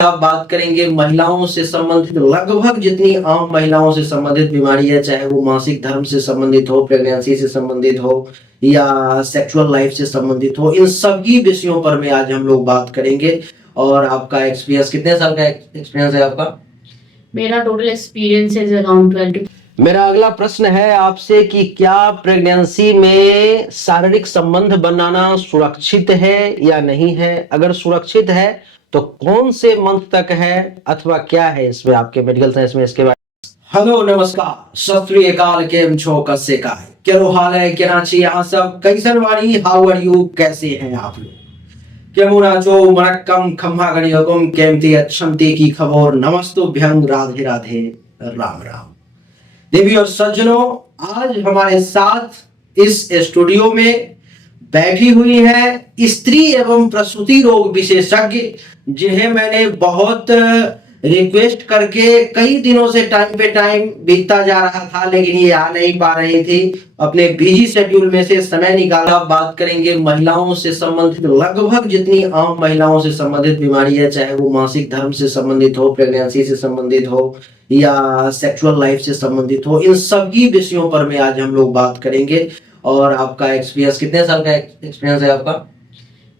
आप बात करेंगे महिलाओं से संबंधित लगभग जितनी आम महिलाओं से संबंधित बीमारी है, चाहे वो मासिक धर्म से संबंधित हो, प्रेगनेंसी से संबंधित हो या सेक्सुअल लाइफ से संबंधित हो, इन सभी विषयों पर में आज हम लोग बात करेंगे। और आपका एक्सपीरियंस, कितने साल का एक्सपीरियंस है आपका? मेरा टोटल एक्सपीरियंस इज अराउंड 12। मेरा अगला प्रश्न है आपसे कि क्या प्रेगनेंसी में शारीरिक संबंध बनाना सुरक्षित है या नहीं है? अगर सुरक्षित है तो कौन से मंथ तक है अथवा क्या है इसमें आपके मेडिकल साइंस में इसके बारे में? हेलो, नमस्कार, सत श्री अकाल, केम छो, कस्से का है, क्या हाल है, कराची यहाँ सब कैसन वाली, हाउ आर यू, कैसे हैं आप लोग? केमुना जो मरक्कम खम्भा गणी हुकुम केमती अच्छंती की खबर, नमस्तो भ्यंग, राधे राधे, राम राम। देवी और सज्जनों, आज हमारे साथ इस स्टूडियो में बैठी हुई है स्त्री एवं प्रसूति रोग विशेषज्ञ, जिन्हें मैंने बहुत रिक्वेस्ट करके कई दिनों से टाइम पे टाइम बीतता जा रहा था, लेकिन ये आ नहीं पा रही थी, अपने बिजी शेड्यूल में से समय निकाला। बात करेंगे महिलाओं से संबंधित लगभग जितनी आम महिलाओं से संबंधित बीमारी है, चाहे वो मासिक धर्म से संबंधित हो, प्रेगनेंसी से संबंधित हो या सेक्सुअल लाइफ से संबंधित हो, इन सभी विषयों पर में आज हम लोग बात करेंगे। और आपका एक्सपीरियंस, कितने साल का एक्सपीरियंस है आपका?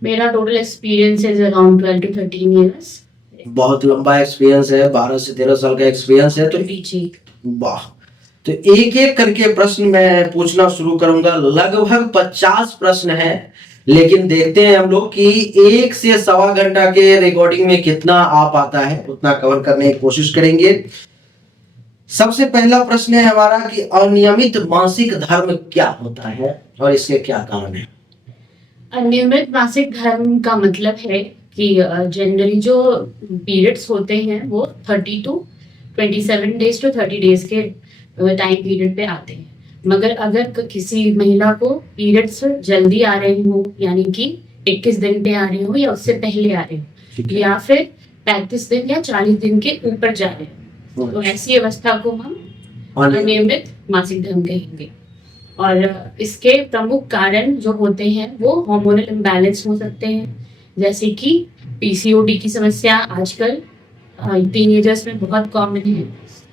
मेरा total experience is around 12 to 13 years. बहुत लंबा एक्सपीरियंस है, 12 से 13 साल का एक्सपीरियंस है। तो जी, वाह। तो एक एक करके प्रश्न मैं पूछना शुरू करूंगा। लगभग 50 प्रश्न हैं, लेकिन देखते हैं हम लोग कि 1 से सवा घंटा के रिकॉर्डिंग में कितना आ पाता है, उतना कवर करने की कोशिश करेंगे। सबसे पहला प्रश्न है हमारा कि अनियमित मासिक धर्म क्या होता है और इसके क्या कारण है? अनियमित मासिक धर्म का मतलब है कि जनरली जो पीरियड्स होते हैं वो 30 to 27 डेज to 30 डेज के टाइम पीरियड पे आते हैं। मगर अगर किसी महिला को पीरियड्स जल्दी आ रहे हो, यानी कि 21 दिन पे आ रहे हो या उससे पहले आ रहे हो, या फिर 35 दिन या 40 दिन के ऊपर जा रहे हो, तो ऐसी अवस्था को हम अनियमित मासिक धर्म कहेंगे। और इसके प्रमुख कारण जो होते हैं वो हार्मोनल इम्बैलेंस हो सकते हैं, जैसे कि पीसीओडी की समस्या आजकल टीनेजर्स में बहुत कॉमन है।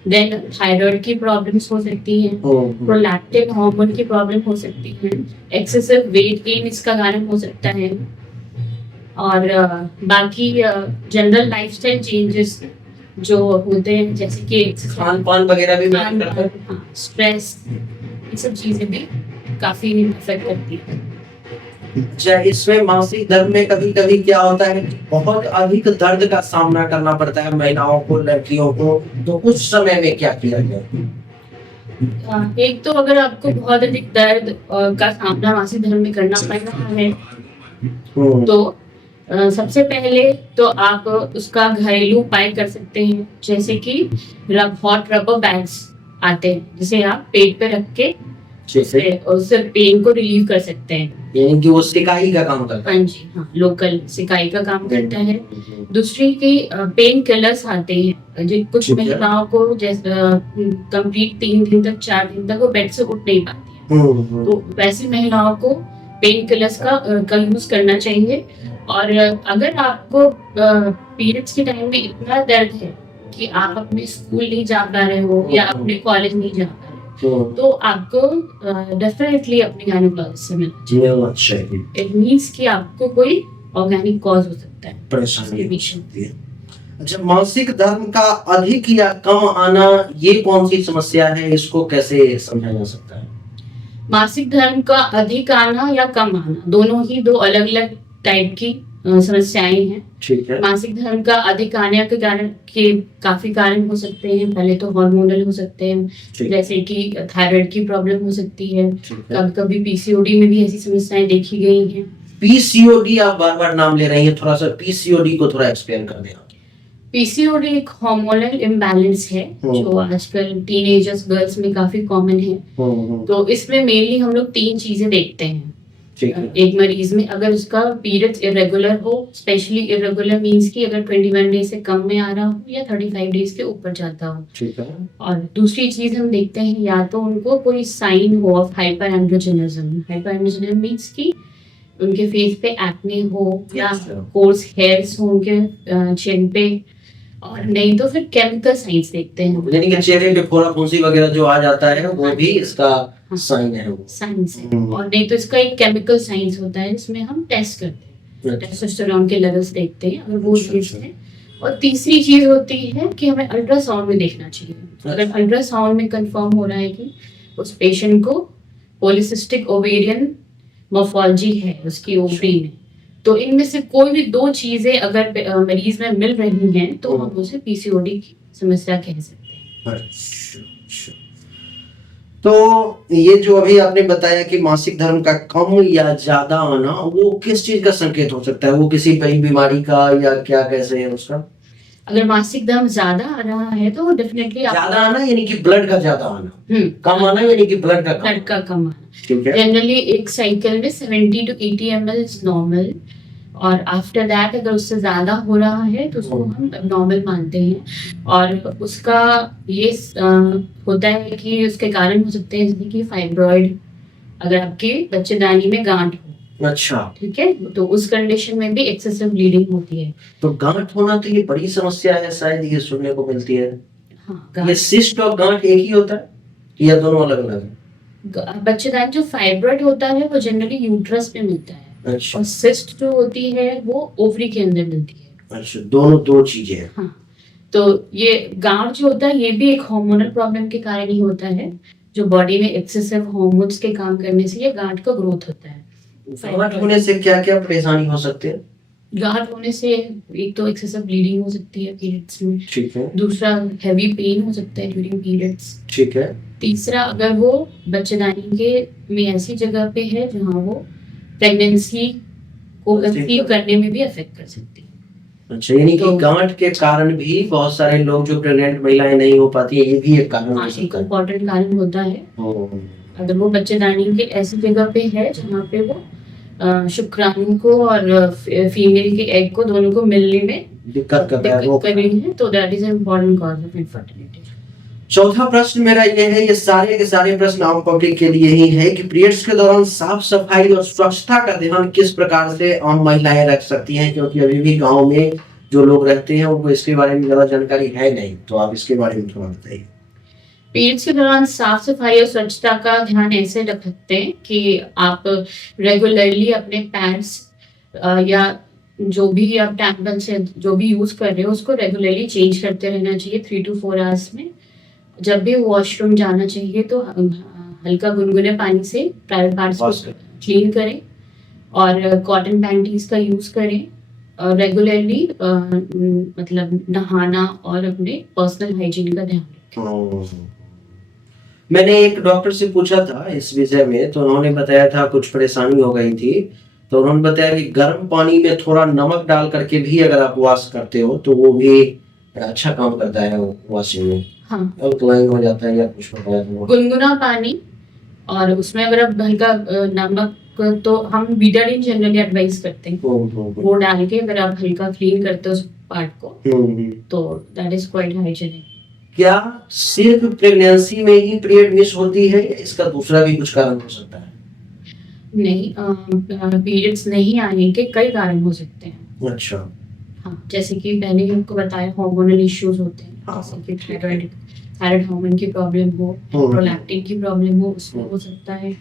देन थायराइड की प्रॉब्लम्स हो सकती हैं, प्रोलैक्टिन हार्मोन की प्रॉब्लम हो सकती है, एक्सेसिव वेट गेन इसका कारण हो सकता है, और बाकी जनरल लाइफस्टाइल चेंजेस जो होते हैं, जैसे कि खान पान वगैरह भी मैटर करता है, स्ट्रेस, ये सब चीजें भी काफी इफेक्ट करती है। अच्छा, इसमें मासिक धर्म में कभी कभी क्या होता है कि बहुत अधिक दर्द का सामना करना पड़ता है महिलाओं को, लड़कियों को, तो उस समय में क्या किया जाए? एक तो अगर आपको बहुत अधिक दर्द का सामना मासिक धर्म में करना पड़ रहा है, तो सबसे पहले तो आप उसका घरेलू उपाय कर सकते हैं, जैसे कि हॉट रबर बैंड्स आते हैं, जिसे आप पेट पे रख के उससे पेन को रिलीव कर सकते हैं, यानी कि वो सिकाई का काम करता है। जी हाँ, लोकल सिकाई का काम करता है। दूसरी की पेन किलर्स आते हैं, जो कुछ महिलाओं को जैसे कंप्लीट 3 दिन तक 4 दिन तक वो बेड से उठ नहीं पाती है, तो वैसी महिलाओं को पेन किलर्स का यूज करना चाहिए। और अगर आपको पीरियड्स के टाइम में इतना दर्द है कि आप अपने स्कूल नहीं जा पा रहे हो या अपने कॉलेज नहीं जा पा रहे हो, तो आपको डेफिनेटली अपने गायनेकोलॉजिस्ट से मिलना चाहिए। इट मींस कि आपको कोई ऑर्गेनिक कॉज हो सकता है परेशानी। अच्छा, मासिक धर्म का अधिक या कम आना, ये कौन सी समस्या है, इसको कैसे समझा जा सकता है? मासिक धर्म का अधिक आना या कम आना, दोनों ही दो अलग अलग टाइप की समस्याएं हैं। ठीक है। मासिक धर्म का अधिक आने के कारण के काफी कारण हो सकते हैं। पहले तो हार्मोनल हो सकते हैं, जैसे कि थायराइड की प्रॉब्लम हो सकती है, कभी कभी पीसीओडी में भी ऐसी समस्याएं देखी गई हैं। पीसीओडी, आप बार बार नाम ले रही हैं, थोड़ा सा पीसीओडी को थोड़ा एक्सप्लेन कर दें। पीसीओडी एक हार्मोनल इम्बैलेंस है जो आजकल टीनेजर्स गर्ल्स में काफी कॉमन है। तो इसमें मेनली हम लोग 3 चीजें देखते हैं एक मरीज में। अगर उसका पीरियड्स इरेगुलर हो, स्पेशली इरेगुलर मींस कि अगर 21 डेज से कम में आ रहा हो या 35 डेज के ऊपर जाता हो। ठीक है। और दूसरी चीज हम देखते हैं, या तो उनको कोई साइन हो of hyper androgenism. Hyper androgenism means कि उनके फेस पे एक्ने हो या कोर्स हेयर्स हो उनके चिन पे, और नहीं तो फिर केमिकल साइंस देखते हैं, यानी कि चेहरे पे फोड़ा फुंसी वगैरह जो आ जाता है वो भी इसका साइन है वो। साइंस है। और नहीं तो इसका एक केमिकल साइंस होता है जिसमें हम टेस्ट करते हैं, टेस्टोस्टेरोन के लेवल्स देखते हैं, अगर वो चीज है। और तीसरी चीज होती है कि हमें अल्ट्रासाउंड में देखना चाहिए। अगर अल्ट्रासाउंड में कंफर्म हो रहा है कि उस पेशेंट को पॉलीसिस्टिक ओवेरियन मोर्फोलॉजी है उसकी ओवरी में, तो इनमें से कोई भी दो चीजें अगर मरीज में मिल रही हैं तो हम उसे पीसीओडी की समस्या कह सकते हैं। अच्छा, अच्छा। तो ये जो अभी आपने बताया कि मासिक धर्म का कम या ज्यादा आना, वो किस चीज का संकेत हो सकता है? वो किसी बड़ी बीमारी का या क्या, कैसे है उसका? अगर मासिक धर्म ज्यादा आ रहा है तो डेफिनेटली ज्यादा आना यानी कि ब्लड का ज्यादा आना, कम आना यानी कि ब्लड का कम आना। ठीक है। जनरली एक साइकिल में 70 to 80 ml इज नॉर्मल, और आफ्टर दैट अगर उससे ज्यादा हो रहा है तो उसको हम नॉर्मल मानते हैं। और उसका ये होता है कि उसके कारण हो सकते हैं जैसे कि फाइब्रॉइड, अगर आपके बच्चेदानी में गांठ हो। अच्छा, ठीक है, तो उस कंडीशन में भी एक्सेसिव ब्लीडिंग होती है। तो गांठ होना तो ये बड़ी समस्या है, शायद ये सुनने को मिलती है। हाँ, ये सिस्ट और गांठ एक ही होता है या दोनों अलग अलग है? बच्चेदानी जो फाइब्रॉइड होता है वो जनरली यूट्रस में मिलता है। अच्छा। और सिस्ट जो होती है वो ओवरी के अंदर मिलती है। अच्छा, दोनों दो चीजें हैं। हाँ, तो ये गांठ जो होता है ये भी एक हार्मोनल प्रॉब्लम के कारण ही होता है, जो बॉडी में एक्सेसिव हार्मोन्स के काम करने से ये गांठ का ग्रोथ होता है। गांठ होने से क्या क्या परेशानी हो सकती है? गांठ होने से एक तो एक्सेसिव ब्लीडिंग हो सकती है पीरियड्स में। ठीक है। दूसरा हैवी पेन हो सकता है ड्यूरिंग पीरियड्स। ठीक है। तीसरा, अगर वो बच्चेदानी के में ऐसी जगह पे है जहाँ वो प्रेगनेंसी को कंसीव करने में भी अफेक्ट कर सकती है। अच्छा, यानी कि गांठ के कारण भी बहुत सारे लोग जो प्रेग्नेंट महिलाएं नहीं हो पाती है, ये भी एक कारण हो सकता है। इम्पोर्टेंट कारण होता है। अगर वो बच्चेदानी के ऐसी जगह पे है जहाँ पे वो शुक्राणु को और फीमेल के एग को दोनों को मिलने में दिक्कत कर रही है, तो that is an important cause of infertility. चौथा प्रश्न मेरा ये है, ये सारे के सारे प्रश्न आम पब्लिक के लिए ही है कि पीरियड्स के दौरान साफ सफाई और स्वच्छता का ध्यान किस प्रकार से आम महिलाएं रख सकती हैं, क्योंकि अभी भी गांव में जो लोग रहते हैं उनको इसके बारे में ज्यादा जानकारी है नहीं, तो आप इसके बारे में थोड़ा बताइए। पीरियड्स के दौरान साफ सफाई और स्वच्छता का ध्यान ऐसे रख सकते हैं कि आप रेगुलरली अपने पैड्स या जो भी आप टैम्पन से जो भी यूज कर रहे हो उसको रेगुलरली चेंज करते रहना चाहिए 3 to 4 आवर्स में। जब भी वॉशरूम जाना चाहिए तो हल्का गुनगुने पानी से प्राइवेट पार्ट्स को क्लीन करें और कॉटन पैंटीज का यूज करें और रेगुलरली मतलब नहाना और अपने पर्सनल हाइजीन का ध्यान रखें। मैंने एक डॉक्टर से पूछा था इस विषय में, तो उन्होंने बताया था कुछ परेशानी हो गई थी, तो उन्होंने बताया कि गर्म पानी में थोड़ा नमक डाल करके भी अगर आप वॉश करते हो तो वो भी अच्छा काम करता है वॉशिंग में। हाँ, अल्कलाइन हो जाता है या कुछ होता है। गुनगुना पानी और उसमें अगर आप हल्का नमक, तो हम बीटाडीन जनरली एडवाइस करते हैं, वो डाल के अगर आप हल्का क्लीन करते हो उस पार्ट को तो दैट इज क्वाइट हाइजीनिक। क्या सिर्फ प्रेगनेंसी में ही पीरियड मिस होती है या इसका दूसरा भी कुछ कारण हो सकता है? नहीं, पीरियड्स नहीं आने के कई कारण हो सकते हैं। अच्छा। हाँ, जैसे कि पहले हमको बताया हार्मोनल इश्यूज होते हैं, जैसे कि थायराइड हार्मोन की प्रॉब्लम हो, प्रोलैक्टिन की प्रॉब्लम हो, उसमें हो सकता है।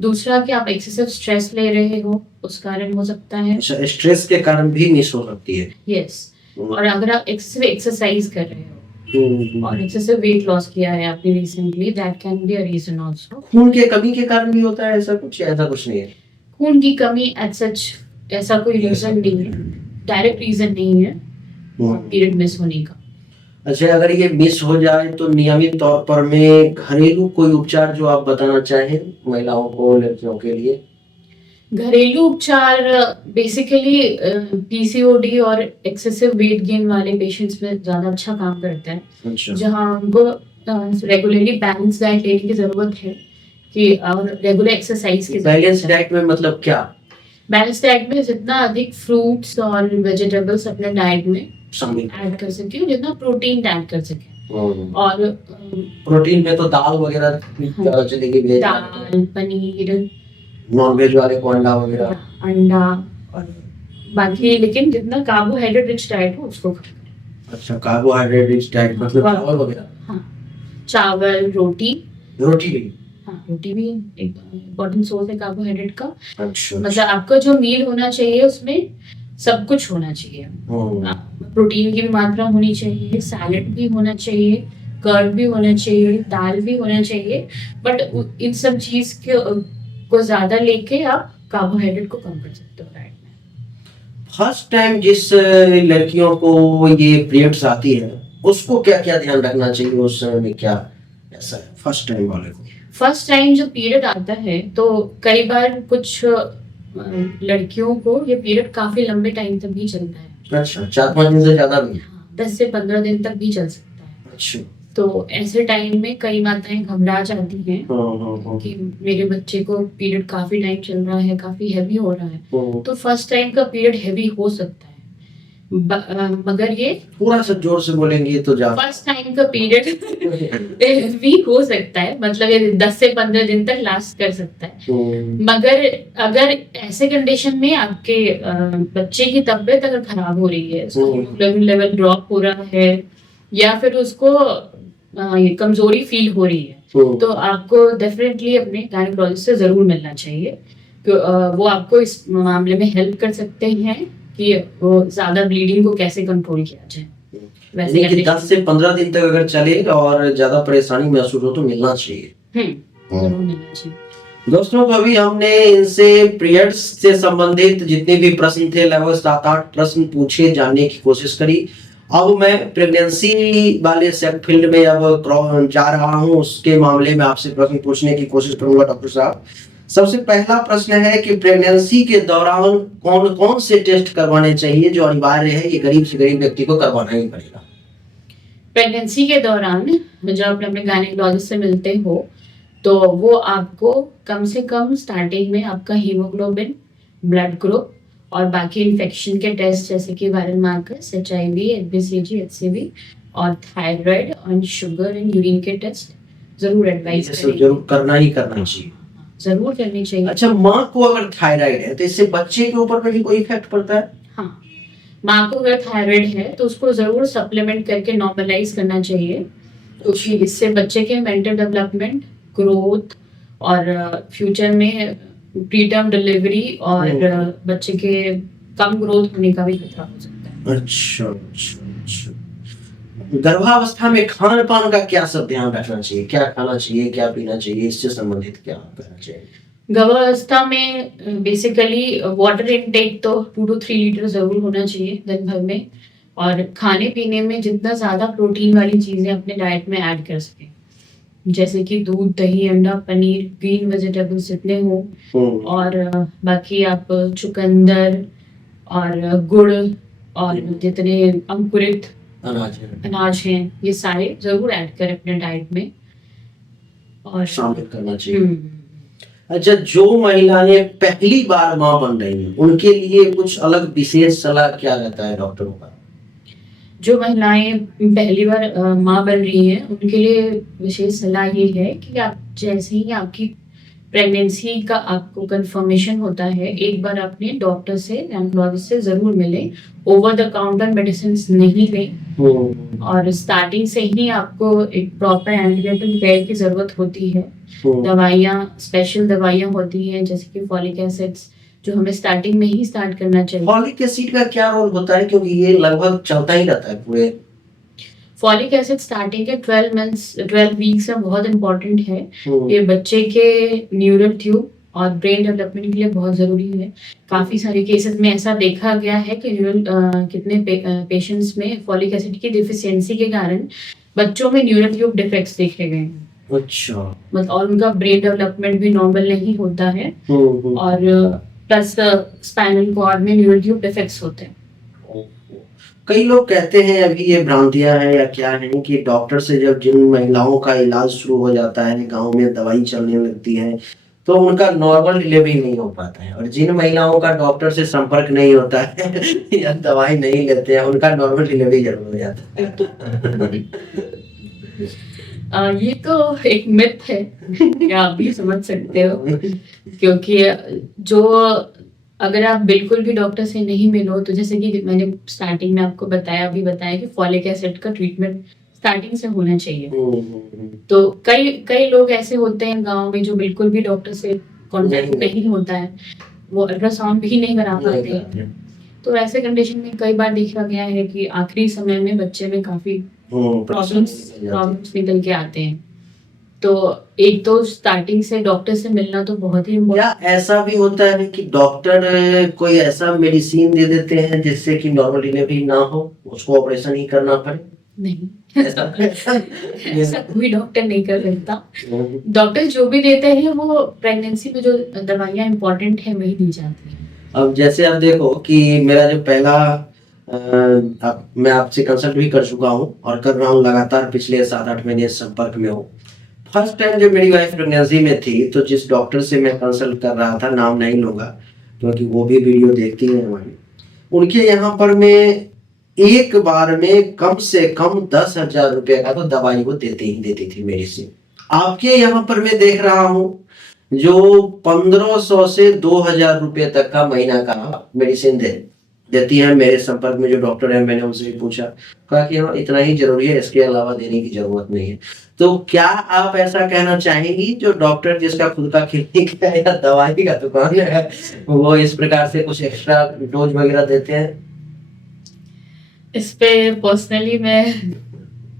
दूसरा कि आप एक्सेसिव स्ट्रेस ले रहे हो, उस कारण हो सकता है। अच्छा, स्ट्रेस के कारण भी मिस हो सकती है। यस, और अगर आप एक्सेसिव एक्सरसाइज कर रहे हो और एक्सेसिव वेट लॉस किया है आपने recently, that can be a reason also. खून के कमी के कारण भी होता है ऐसा कुछ या ऐसा कुछ नहीं है? खून की कमी एज सच ऐसा कोई रीजन नहीं है, डायरेक्ट रीजन नहीं है पीरियड मिस होने का। अच्छा, अगर ये मिस हो जाए तो नियमित तौर पर में घरेलू कोई उपचार जो आप बताना चाहें महिलाओं को, लड़कियों के लिए? घरेलू उपचार बेसिकली पीसीओडी और एक्सेसिव वेट गेन वाले पेशेंट्स में ज्यादा अच्छा काम करता है। अच्छा। जहां उनको रेगुलरली बैलेंस डाइट लेने की जरूरत है कि और रेगुलर एक्सरसाइज की। बैलेंस डाइट में मतलब क्या? बैलेंस डाइट में जितना अधिक फ्रूट्स और वेजिटेबल्स अपने डाइट में शामिल ऐड कर सके, जितना प्रोटीन ऐड कर सके। और प्रोटीन में तो दाल वगैरह चलेगी, दाल, पनीर, नॉन वेज वाले को अंडा वगैरह, अंडा और बाकी, लेकिन जितना कार्बोहाइड्रेट रिच डाइट हो उसको। अच्छा, कार्बोहाइड्रेट रिच डाइट मतलब हाँ। चावल वगैरह, हाँ, चावल, रोटी। रोटी भी। हाँ, रोटी भी एक इम्पोर्टेंट सोर्स है कार्बोहाइड्रेट का। अच्छा मतलब आपका जो मील होना चाहिए उसमें सब कुछ होना चाहिए। हम्म, प्रोटीन की भी मात्रा होनी चाहिए, सैलेड भी होना चाहिए, कर्ड भी होना चाहिए, दाल भी होना चाहिए। बट इन सब चीज को ज्यादा लेके आप कार्बोहाइड्रेट को कम कर सकते हो डाइट में। फर्स्ट टाइम जिस लड़कियों को ये पीरियड्स आती है उसको क्या क्या ध्यान रखना चाहिए उस समय में, क्या ऐसा है फर्स्ट टाइम वाले को? फर्स्ट टाइम जो पीरियड आता है तो कई बार कुछ लड़कियों को ये पीरियड काफी लंबे टाइम तक भी चलता है। अच्छा, 4-5 दिन से ज्यादा नहीं? हाँ, 10 से 15 दिन तक भी चल सकता है। अच्छा। तो ऐसे टाइम में कई माताएं घबरा जाती हैं कि मेरे बच्चे को पीरियड काफी टाइम चल रहा है, काफी हैवी हो रहा है। तो फर्स्ट टाइम का पीरियड हैवी हो सकता है, मगर ये पूरा सा जोर से बोलेंगे तो जा। फर्स्ट टाइम का पीरियड भी हो सकता है, मतलब ये 10 से 15 दिन तक लास्ट कर सकता है। मगर अगर ऐसे कंडीशन में आपके बच्चे की तबीयत अगर खराब हो रही है, हीमोग्लोबिन लेवल ड्रॉप हो रहा है, या फिर उसको ये कमजोरी फील हो रही है, तो आपको डेफिनेटली अपने गायनेकोलॉजिस्ट से जरूर मिलना चाहिए। वो आपको इस मामले में हेल्प कर सकते हैं कि वो ज्यादा ब्लीडिंग को कैसे कंट्रोल किया जाए। वैसे यानी कि 10 से 15 दिन तक अगर चले और ज्यादा परेशानी महसूस हो तो मिलना चाहिए। जरूर मिलना चाहिए। दोस्तों, तो अभी हमने इनसे पीरियड्स से संबंधित जितने भी प्रश्न थे लगभग 7-8 प्रश्न पूछे, जानने की कोशिश करी। अब मैं प्रेगनेंसी वाले फील्ड में अब जा रहा हूँ, उसके मामले में आपसे प्रश्न पूछने की कोशिश करूंगा डॉक्टर साहब। सबसे पहला प्रश्न है कि प्रेगनेंसी के दौरान कौन कौन से टेस्ट करवाने चाहिए जो अनिवार्य है, ये गरीब से गरीब व्यक्ति को करवाना ही पड़ेगा? प्रेगनेंसी के दौरान जब आप अपने गायनेकोलॉजिस्ट से मिलते हो तो वो आपको कम से कम स्टार्टिंग में आपका हीमोग्लोबिन, ब्लड ग्रुप और बाकी इन्फेक्शन के टेस्ट जैसे कि viral markers, HIV, HBCG, HCV और थायराइड और शुगर एंड यूरिन के टेस्ट जरूर एडवाइस करेंगे। जरूर करना ही करना चाहिए, जरूर करनी चाहिए। अच्छा, माँ को अगर थायराइड है तो इससे बच्चे के ऊपर भी कोई इफेक्ट पड़ता है? हाँ, माँ को अगर थायराइड है तो उसको जरूर सप्लीमेंट करके नॉर्मलाइज करना चाहिए, क्योंकि इससे बच्चे के मेंटल डेवलपमेंट, ग्रोथ और फ्यूचर में प्रीटर्म डिलीवरी और बच्चे के कम ग्रोथ होने का भी खतरा हो सकता है। अच्छा अच्छा अच्छा। गर्भावस्था में खान पान का क्या सब ध्यान रखना चाहिए, क्या खाना चाहिए, क्या पीना चाहिए, इससे संबंधित क्या करना चाहिए? गर्भावस्था में बेसिकली वाटर इनटेक तो 2 to 3 लीटर जरूर होना चाहिए दिन भर में, और खाने पीने में जितना ज्यादा प्रोटीन वाली चीजें अपने डाइट में ऐड कर सकें, जैसे कि दूध, दही, अंडा, पनीर, ग्रीन वेजिटेबल्स जितने हो, और बाकी आप चुकंदर और गुड़ और जितने अंकुरित अनाज हैं ये सारे जरूर ऐड करें अपने डाइट में और शामिल करना चाहिए। अच्छा, जो महिलाएं पहली बार माँ बन रही हैं उनके लिए कुछ अलग विशेष सलाह क्या रहता है डॉक्टरों का? जो महिलाएं पहली बार माँ बन रही हैं उनके लिए विशेष सलाह ये है कि आप जैसे ही आपकी प्रेगनेंसी का आपको कंफर्मेशन होता है, एक बार अपने डॉक्टर से, गायनेकोलॉजिस्ट से जरूर मिलें। ओवर द काउंटर मेडिसिन नहीं लें, और स्टार्टिंग से ही आपको एक प्रॉपर एंटीनेटल केयर की जरूरत होती है। दवाइयाँ, स्पेशल दवाइयाँ होती हैं जैसे कि फॉलिक एसिड्स, जो हमें स्टार्टिंग में ही स्टार्ट करना चाहिए। फॉलिक एसिड का क्या रोल होता है, क्योंकि ये लगभग चलता ही रहता है पूरे? फॉलिक एसिड स्टार्टिंग के 12 वीक्स में बहुत इंपॉर्टेंट है। ये बच्चे के न्यूरल ट्यूब और ब्रेन डेवलपमेंट के लिए बहुत जरूरी है। काफी सारे केसेस में ऐसा देखा गया है कि कितने पेशेंट्स में फॉलिक एसिड की डिफिशियंसी के कारण बच्चों में न्यूरल ट्यूब डिफेक्ट्स देखे गए हैं। अच्छा, मतलब और उनका ब्रेन डेवलपमेंट भी नॉर्मल नहीं होता है, और प्लस स्पाइनल कॉर्ड में न्यूरल ट्यूब डिफेक्ट्स होते हैं। कई लोग कहते हैं, अभी ये भ्रांतियां हैं या क्या है, कि डॉक्टर से जब जिन महिलाओं का इलाज शुरू हो जाता है, गांव में दवाई चलने लगती है, तो उनका नॉर्मल डिलीवरी नहीं हो पाता है, और जिन महिलाओं का डॉक्टर से संपर्क नहीं होता है या दवाई नहीं लेते हैं, उनका नॉर्मल डिलीवरी जरूर हो जाता है। ये तो एक मिथ है, या आप भी समझ सकते हो, क्योंकि जो अगर आप बिल्कुल भी डॉक्टर से नहीं मिलो तो जैसे कि मैंने स्टार्टिंग में आपको बताया कि फॉलिक एसिड का ट्रीटमेंट स्टार्टिंग से होना चाहिए। तो कई कई लोग ऐसे होते हैं गांव में जो बिल्कुल भी डॉक्टर से कांटेक्ट नहीं होता है, वो अल्ट्रासाउंड भी नहीं करा पाते हैं। तो ऐसे कंडीशन में कई बार देखा गया है कि आखिरी समय में बच्चे में काफी प्रॉब्लम्स निकल के आते हैं। तो एक तो स्टार्टिंग से डॉक्टर से मिलना तो बहुत ही या ऐसा भी होता है कि डॉक्टर कोई ऐसा मेडिसिन दे देते हैं जिससे कि नॉर्मल डिलीवरी ना हो, उसको ऑपरेशन ही करना पड़े? नहीं, ऐसा कोई डॉक्टर नहीं कर सकता। डॉक्टर जो भी देते हैं वो प्रेगनेंसी में जो दवाइयाँ इम्पोर्टेंट है वही दी जाती है। अब जैसे आप देखो कि मेरा जो पहला मैं आपसे कंसल्ट भी कर चुका हूँ और कर रहा हूँ लगातार, पिछले 7-8 महीने संपर्क में हूँ। फर्स्ट टाइम जब मेरी वाइफ प्रेगनेंसी में थी तो जिस डॉक्टर से मैं कंसल्ट कर रहा था, नाम नहीं लूंगा क्योंकि वो भी वीडियो देखती है हमारी, उनके यहाँ पर मैं एक बार में कम से कम 10,000 रुपये का तो दवाई वो देती थी मेडिसिन। आपके यहाँ पर मैं देख रहा हूँ जो 1500 से 2,000 रुपये तक का महीना का मेडिसिन देती है। मेरे संपर्क में जो डॉक्टर है, मैंने उनसे भी पूछा, कहा कि हाँ इतना ही जरूरी है, इसके अलावा देने की जरूरत नहीं है। तो क्या आप ऐसा कहना चाहेंगी जो डॉक्टर जिसका खुद का क्लिनिक है या दवाई का दुकान है वो इस प्रकार से कुछ एक्स्ट्रा डोज वगैरह देते हैं? इस पे पर्सनली मैं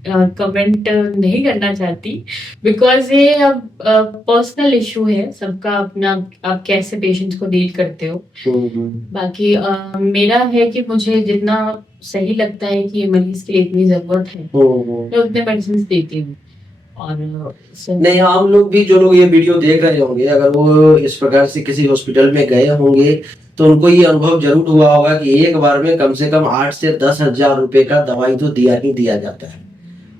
कमेंट नहीं करना चाहती, बिकॉज ये अब पर्सनल इशू है सबका अपना, आप कैसे पेशेंट्स को डील करते हो। बाकी मेरा है कि मुझे जितना सही लगता है कि मरीज के लिए इतनी जरूरत है मैं उतने मेडिसिन देती हूँ। और नहीं, आम लोग भी जो लोग ये वीडियो देख रहे होंगे, अगर वो इस प्रकार से किसी हॉस्पिटल में गए होंगे तो उनको ये अनुभव जरूर हुआ होगा कि एक बार में कम से कम 8 से 10,000 रुपए का दवाई तो दिया जाता है।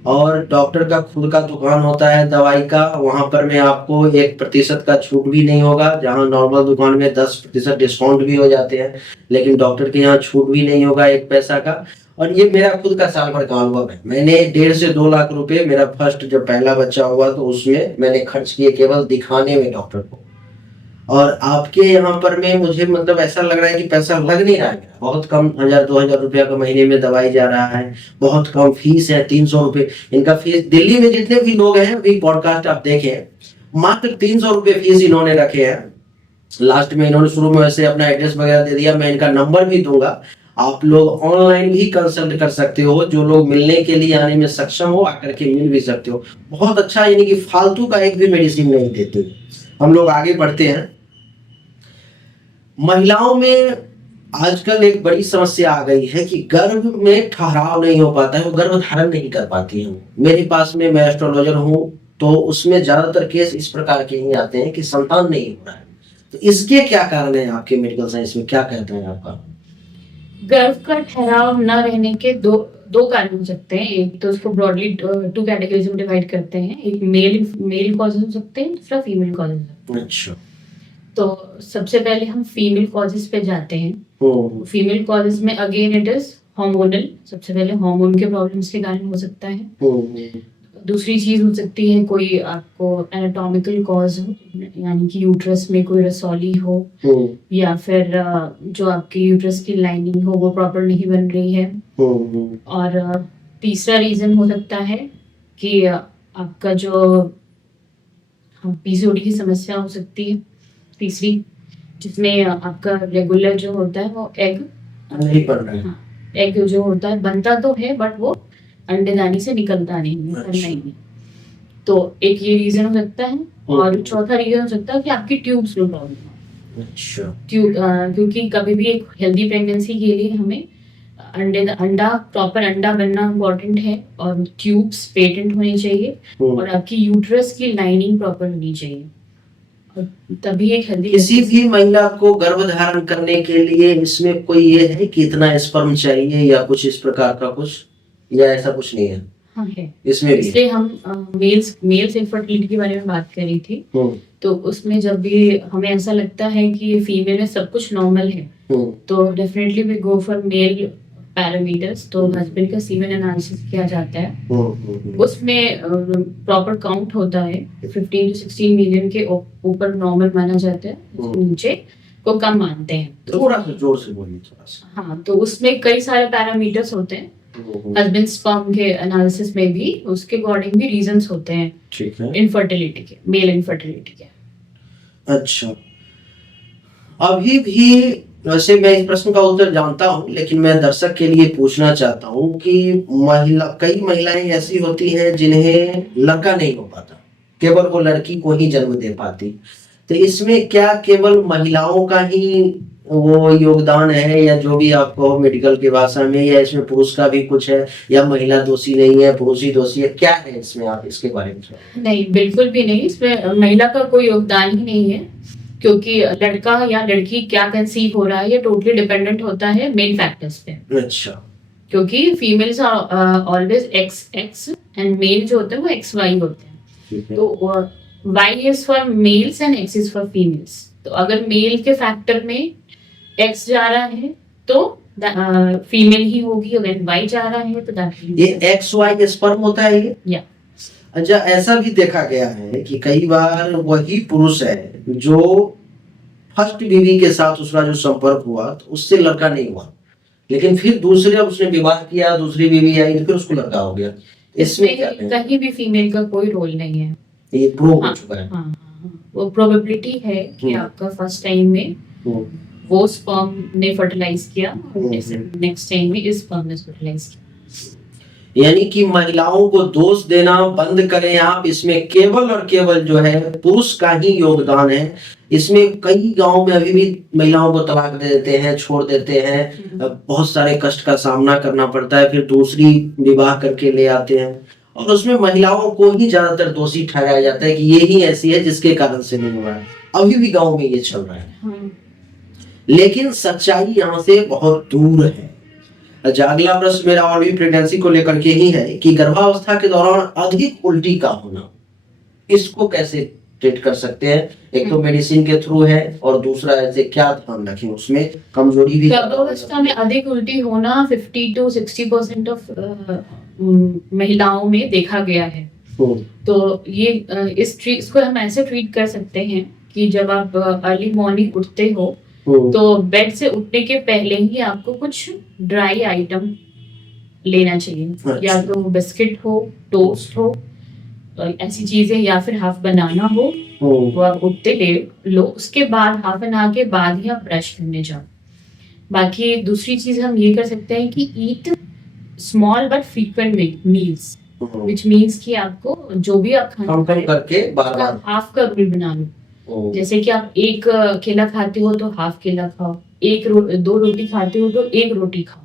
और डॉक्टर का खुद का दुकान होता है दवाई का, वहां पर में आपको 1% का छूट भी नहीं होगा, जहां नॉर्मल दुकान में 10% डिस्काउंट भी हो जाते हैं, लेकिन डॉक्टर के यहाँ छूट भी नहीं होगा 1 पैसा का। और ये मेरा खुद का साल भर का अनुभव है। मैंने 1.5 से 2 लाख रुपए, मेरा फर्स्ट जब पहला बच्चा हुआ तो उसमें मैंने खर्च किए केवल दिखाने में डॉक्टर को। और आपके यहाँ पर में मुझे मतलब ऐसा लग रहा है कि पैसा लग नहीं रहा है, बहुत कम 1,000-2,000 रुपया का महीने में दवाई जा रहा है, बहुत कम फीस है, 300 रुपये इनका फीस। दिल्ली में जितने भी लोग हैं, अभी पॉडकास्ट आप देखें, मात्र 300 रुपये फीस इन्होंने रखे हैं। लास्ट में इन्होंने शुरू में वैसे अपना एड्रेस वगैरह दे दिया, मैं इनका नंबर भी दूंगा, आप लोग ऑनलाइन भी कंसल्ट कर सकते हो। जो लोग मिलने के लिए आने में सक्षम हो आकर के मिल भी सकते हो। बहुत अच्छा, यानी कि फालतू का एक भी मेडिसिन नहीं देते। हम लोग आगे बढ़ते हैं। महिलाओं में आजकल एक बड़ी समस्या आ गई है कि गर्भ में ठहराव नहीं हो पाता है, वो गर्भ धारण नहीं कर पाती है। मेरे पास में, मैं एस्ट्रोलॉजर हूँ, तो उसमें ज्यादातर केस इस प्रकार के ही आते हैं कि संतान नहीं हो रहा है। तो इसके क्या कारण है? आपके मेडिकल साइंस में क्या कहते हैं आपका? गर्भ का ठहराव न रहने के दो कारण हो सकते हैं। एक तो उसको ब्रॉडली 2 कैटेगरीज में डिवाइड करते हैं, एक मेल कॉजेज हो सकते हैं, दूसरा फीमेल कॉजेज। अच्छा, तो सबसे पहले हम फीमेल कॉजेज पे जाते हैं। फीमेल कॉजेज में अगेन इट इज हार्मोनल। सबसे पहले हार्मोन के प्रॉब्लम्स के कारण हो सकता है। दूसरी चीज हो सकती है कोई आपको एनाटॉमिकल कॉज हो, यानी कि यूट्रस में कोई रसौली हो, या फिर जो आपकी यूट्रस की लाइनिंग हो वो प्रॉपर नहीं बन रही है। और तीसरा रीजन हो सकता है कि आपका जो पीसीओडी की समस्या हो सकती है तीसरी, जिसमें आपका रेगुलर जो होता है वो एग नहीं बन रहा है। हाँ, एग जो होता है बनता तो है बट वो अंडेदानी से निकलता नहीं है। अच्छा। नहीं, तो एक ये रीजन हो सकता है। और चौथा रीजन हो सकता है कि आपकी ट्यूब्स में प्रॉब्लम। अच्छा, क्योंकि कभी भी एक हेल्दी प्रेगनेंसी के लिए हमें अंडा प्रॉपर अंडा बनना इम्पोर्टेंट है, और ट्यूब्स पेटेंट होनी चाहिए, और आपकी यूट्रस की लाइनिंग प्रॉपर होनी चाहिए, और तभी एक हेल्दी। किसी भी महिला को गर्भ धारण करने के लिए इसमें कोई ये है कि इतना स्पर्म चाहिए या कुछ इस प्रकार का कुछ, या ऐसा कुछ नहीं है? हाँ है, इसमें भी। इसलिए हम मेल्स इनफर्टिलिटी के बारे में बात करी थी। तो उसमें जब भी हमें ऐसा लगता है कि फीमेल में सब कुछ नॉर्मल है, तो definitely we go for male parameters. तो हस्बैंड का सीमेन एनालिसिस किया जाता है, उसमें प्रॉपर काउंट होता है, 15 to 16 मिलियन के ऊपर नॉर्मल माना जाता है, नीचे को कम मानते हैं। तो थोड़ा सा जोर से बोलिए थोड़ा सा। हाँ, तो उसमें कई सारे पैरामीटर्स होते हैं। हस्बैंड स्पर्म के एनालिसिस में भी उसके अकॉर्डिंग भी रीजंस होते हैं ठीक है। इनफर्टिलिटी के, मेल इनफर्टिलिटी के। अच्छा, अभी भी वैसे मैं इस प्रश्न का उत्तर जानता हूं, लेकिन मैं दर्शक के लिए पूछना चाहता हूं कि कई महिलाएं ऐसी होती हैं जिन्हें लड़का नहीं हो पाता, केवल वो लड़की को ही जन्म दे पाती। तो इसमें क्या केवल महिलाओं का ही वो योगदान है, या जो भी आपको मेडिकल की भाषा में, या इसमें पुरुष का भी कुछ है, या महिला दोषी नहीं है पुरुष ही दोषी है, क्या है इसमें, आप इसके बारे में बताइए। नहीं, बिल्कुल भी नहीं, इसमें महिला का कोई योगदान ही नहीं है, क्योंकि लड़का या लड़की क्या कंसीव हो रहा है ये टोटली डिपेंडेंट होता है मेन फैक्टर्स पे। अच्छा, क्योंकि females are always X X and male जो होते हैं वो एक्स वाई होते हैं। ठीक है। तो Y is for males and X is for females. तो अगर मेल के फैक्टर में एक्स जा रहा है तो फीमेल ही होगी, अगर वाई जा रहा है तो ये एक्स वाई स्पर्म होता है ये। या अच्छा, ऐसा भी देखा गया है कि कई बार वही पुरुष है जो फर्स्ट बीवी के साथ उसका जो संपर्क हुआ तो उससे लड़का नहीं हुआ, लेकिन फिर दूसरे उसने विवाह किया, दूसरी बीवी आई तो फिर उसको लड़का हो गया। इसमें क्या है? कहीं भी फीमेल का कोई रोल नहीं है, ये प्रूव हाँ, हो चुका है। हाँ, वो प्रोबेबिलिटी है कि आपका फर्स्ट टाइम में वो स्पर्म ने फर्टिलाइज किया और नेक्स्ट टाइम में इस स्पर्म ने फर्टिलाइज किया। यानी कि महिलाओं को दोष देना बंद करें आप, इसमें केवल और केवल जो है पुरुष का ही योगदान है। इसमें कई गांव में अभी भी महिलाओं को तलाक दे देते हैं, छोड़ देते हैं, बहुत सारे कष्ट का सामना करना पड़ता है, फिर दूसरी विवाह करके ले आते हैं, और उसमें महिलाओं को ही ज्यादातर दोषी ठहराया जाता है कि ये ही ऐसी है जिसके कारण से नहीं हुआ है। अभी भी गाँव में ये चल रहा है, लेकिन सच्चाई यहाँ से बहुत दूर है। अच्छा, अगला प्रश्न मेरा और भी प्रेगनेंसी को लेकर के ही है कि गर्भावस्था के दौरान अधिक उल्टी का होना, इसको कैसे ट्रीट कर सकते हैं? एक तो मेडिसिन के थ्रू है, और दूसरा ऐसे क्या ध्यान रखें, उसमें कमजोरी भी। गर्भावस्था में अधिक उल्टी होना 50 to 60% ऑफ महिलाओं में देखा गया है। तो ये इसको हम ऐसे ट्रीट कर सकते हैं कि जब आप अर्ली मॉर्निंग उठते हो तो बेड से उठने के पहले ही आपको कुछ ड्राई आइटम लेना चाहिए। अच्छा। या तो बिस्किट हो, टोस्ट हो, ऐसी चीजें, या फिर हाफ बनाना हो, तो आप उठते ले लो। उसके बाद हाफ एन आवर के बाद ही आप ब्रश करने जाओ। बाकी दूसरी चीज हम ये कर सकते हैं कि eat small but frequent meals, which means कि आपको जो भी आप खाना करके बार-बार हाफ का रूल बना लो। जैसे कि आप एक केला खाते हो तो हाफ केला खाओ, दो रोटी खाते हो तो एक रोटी खाओ,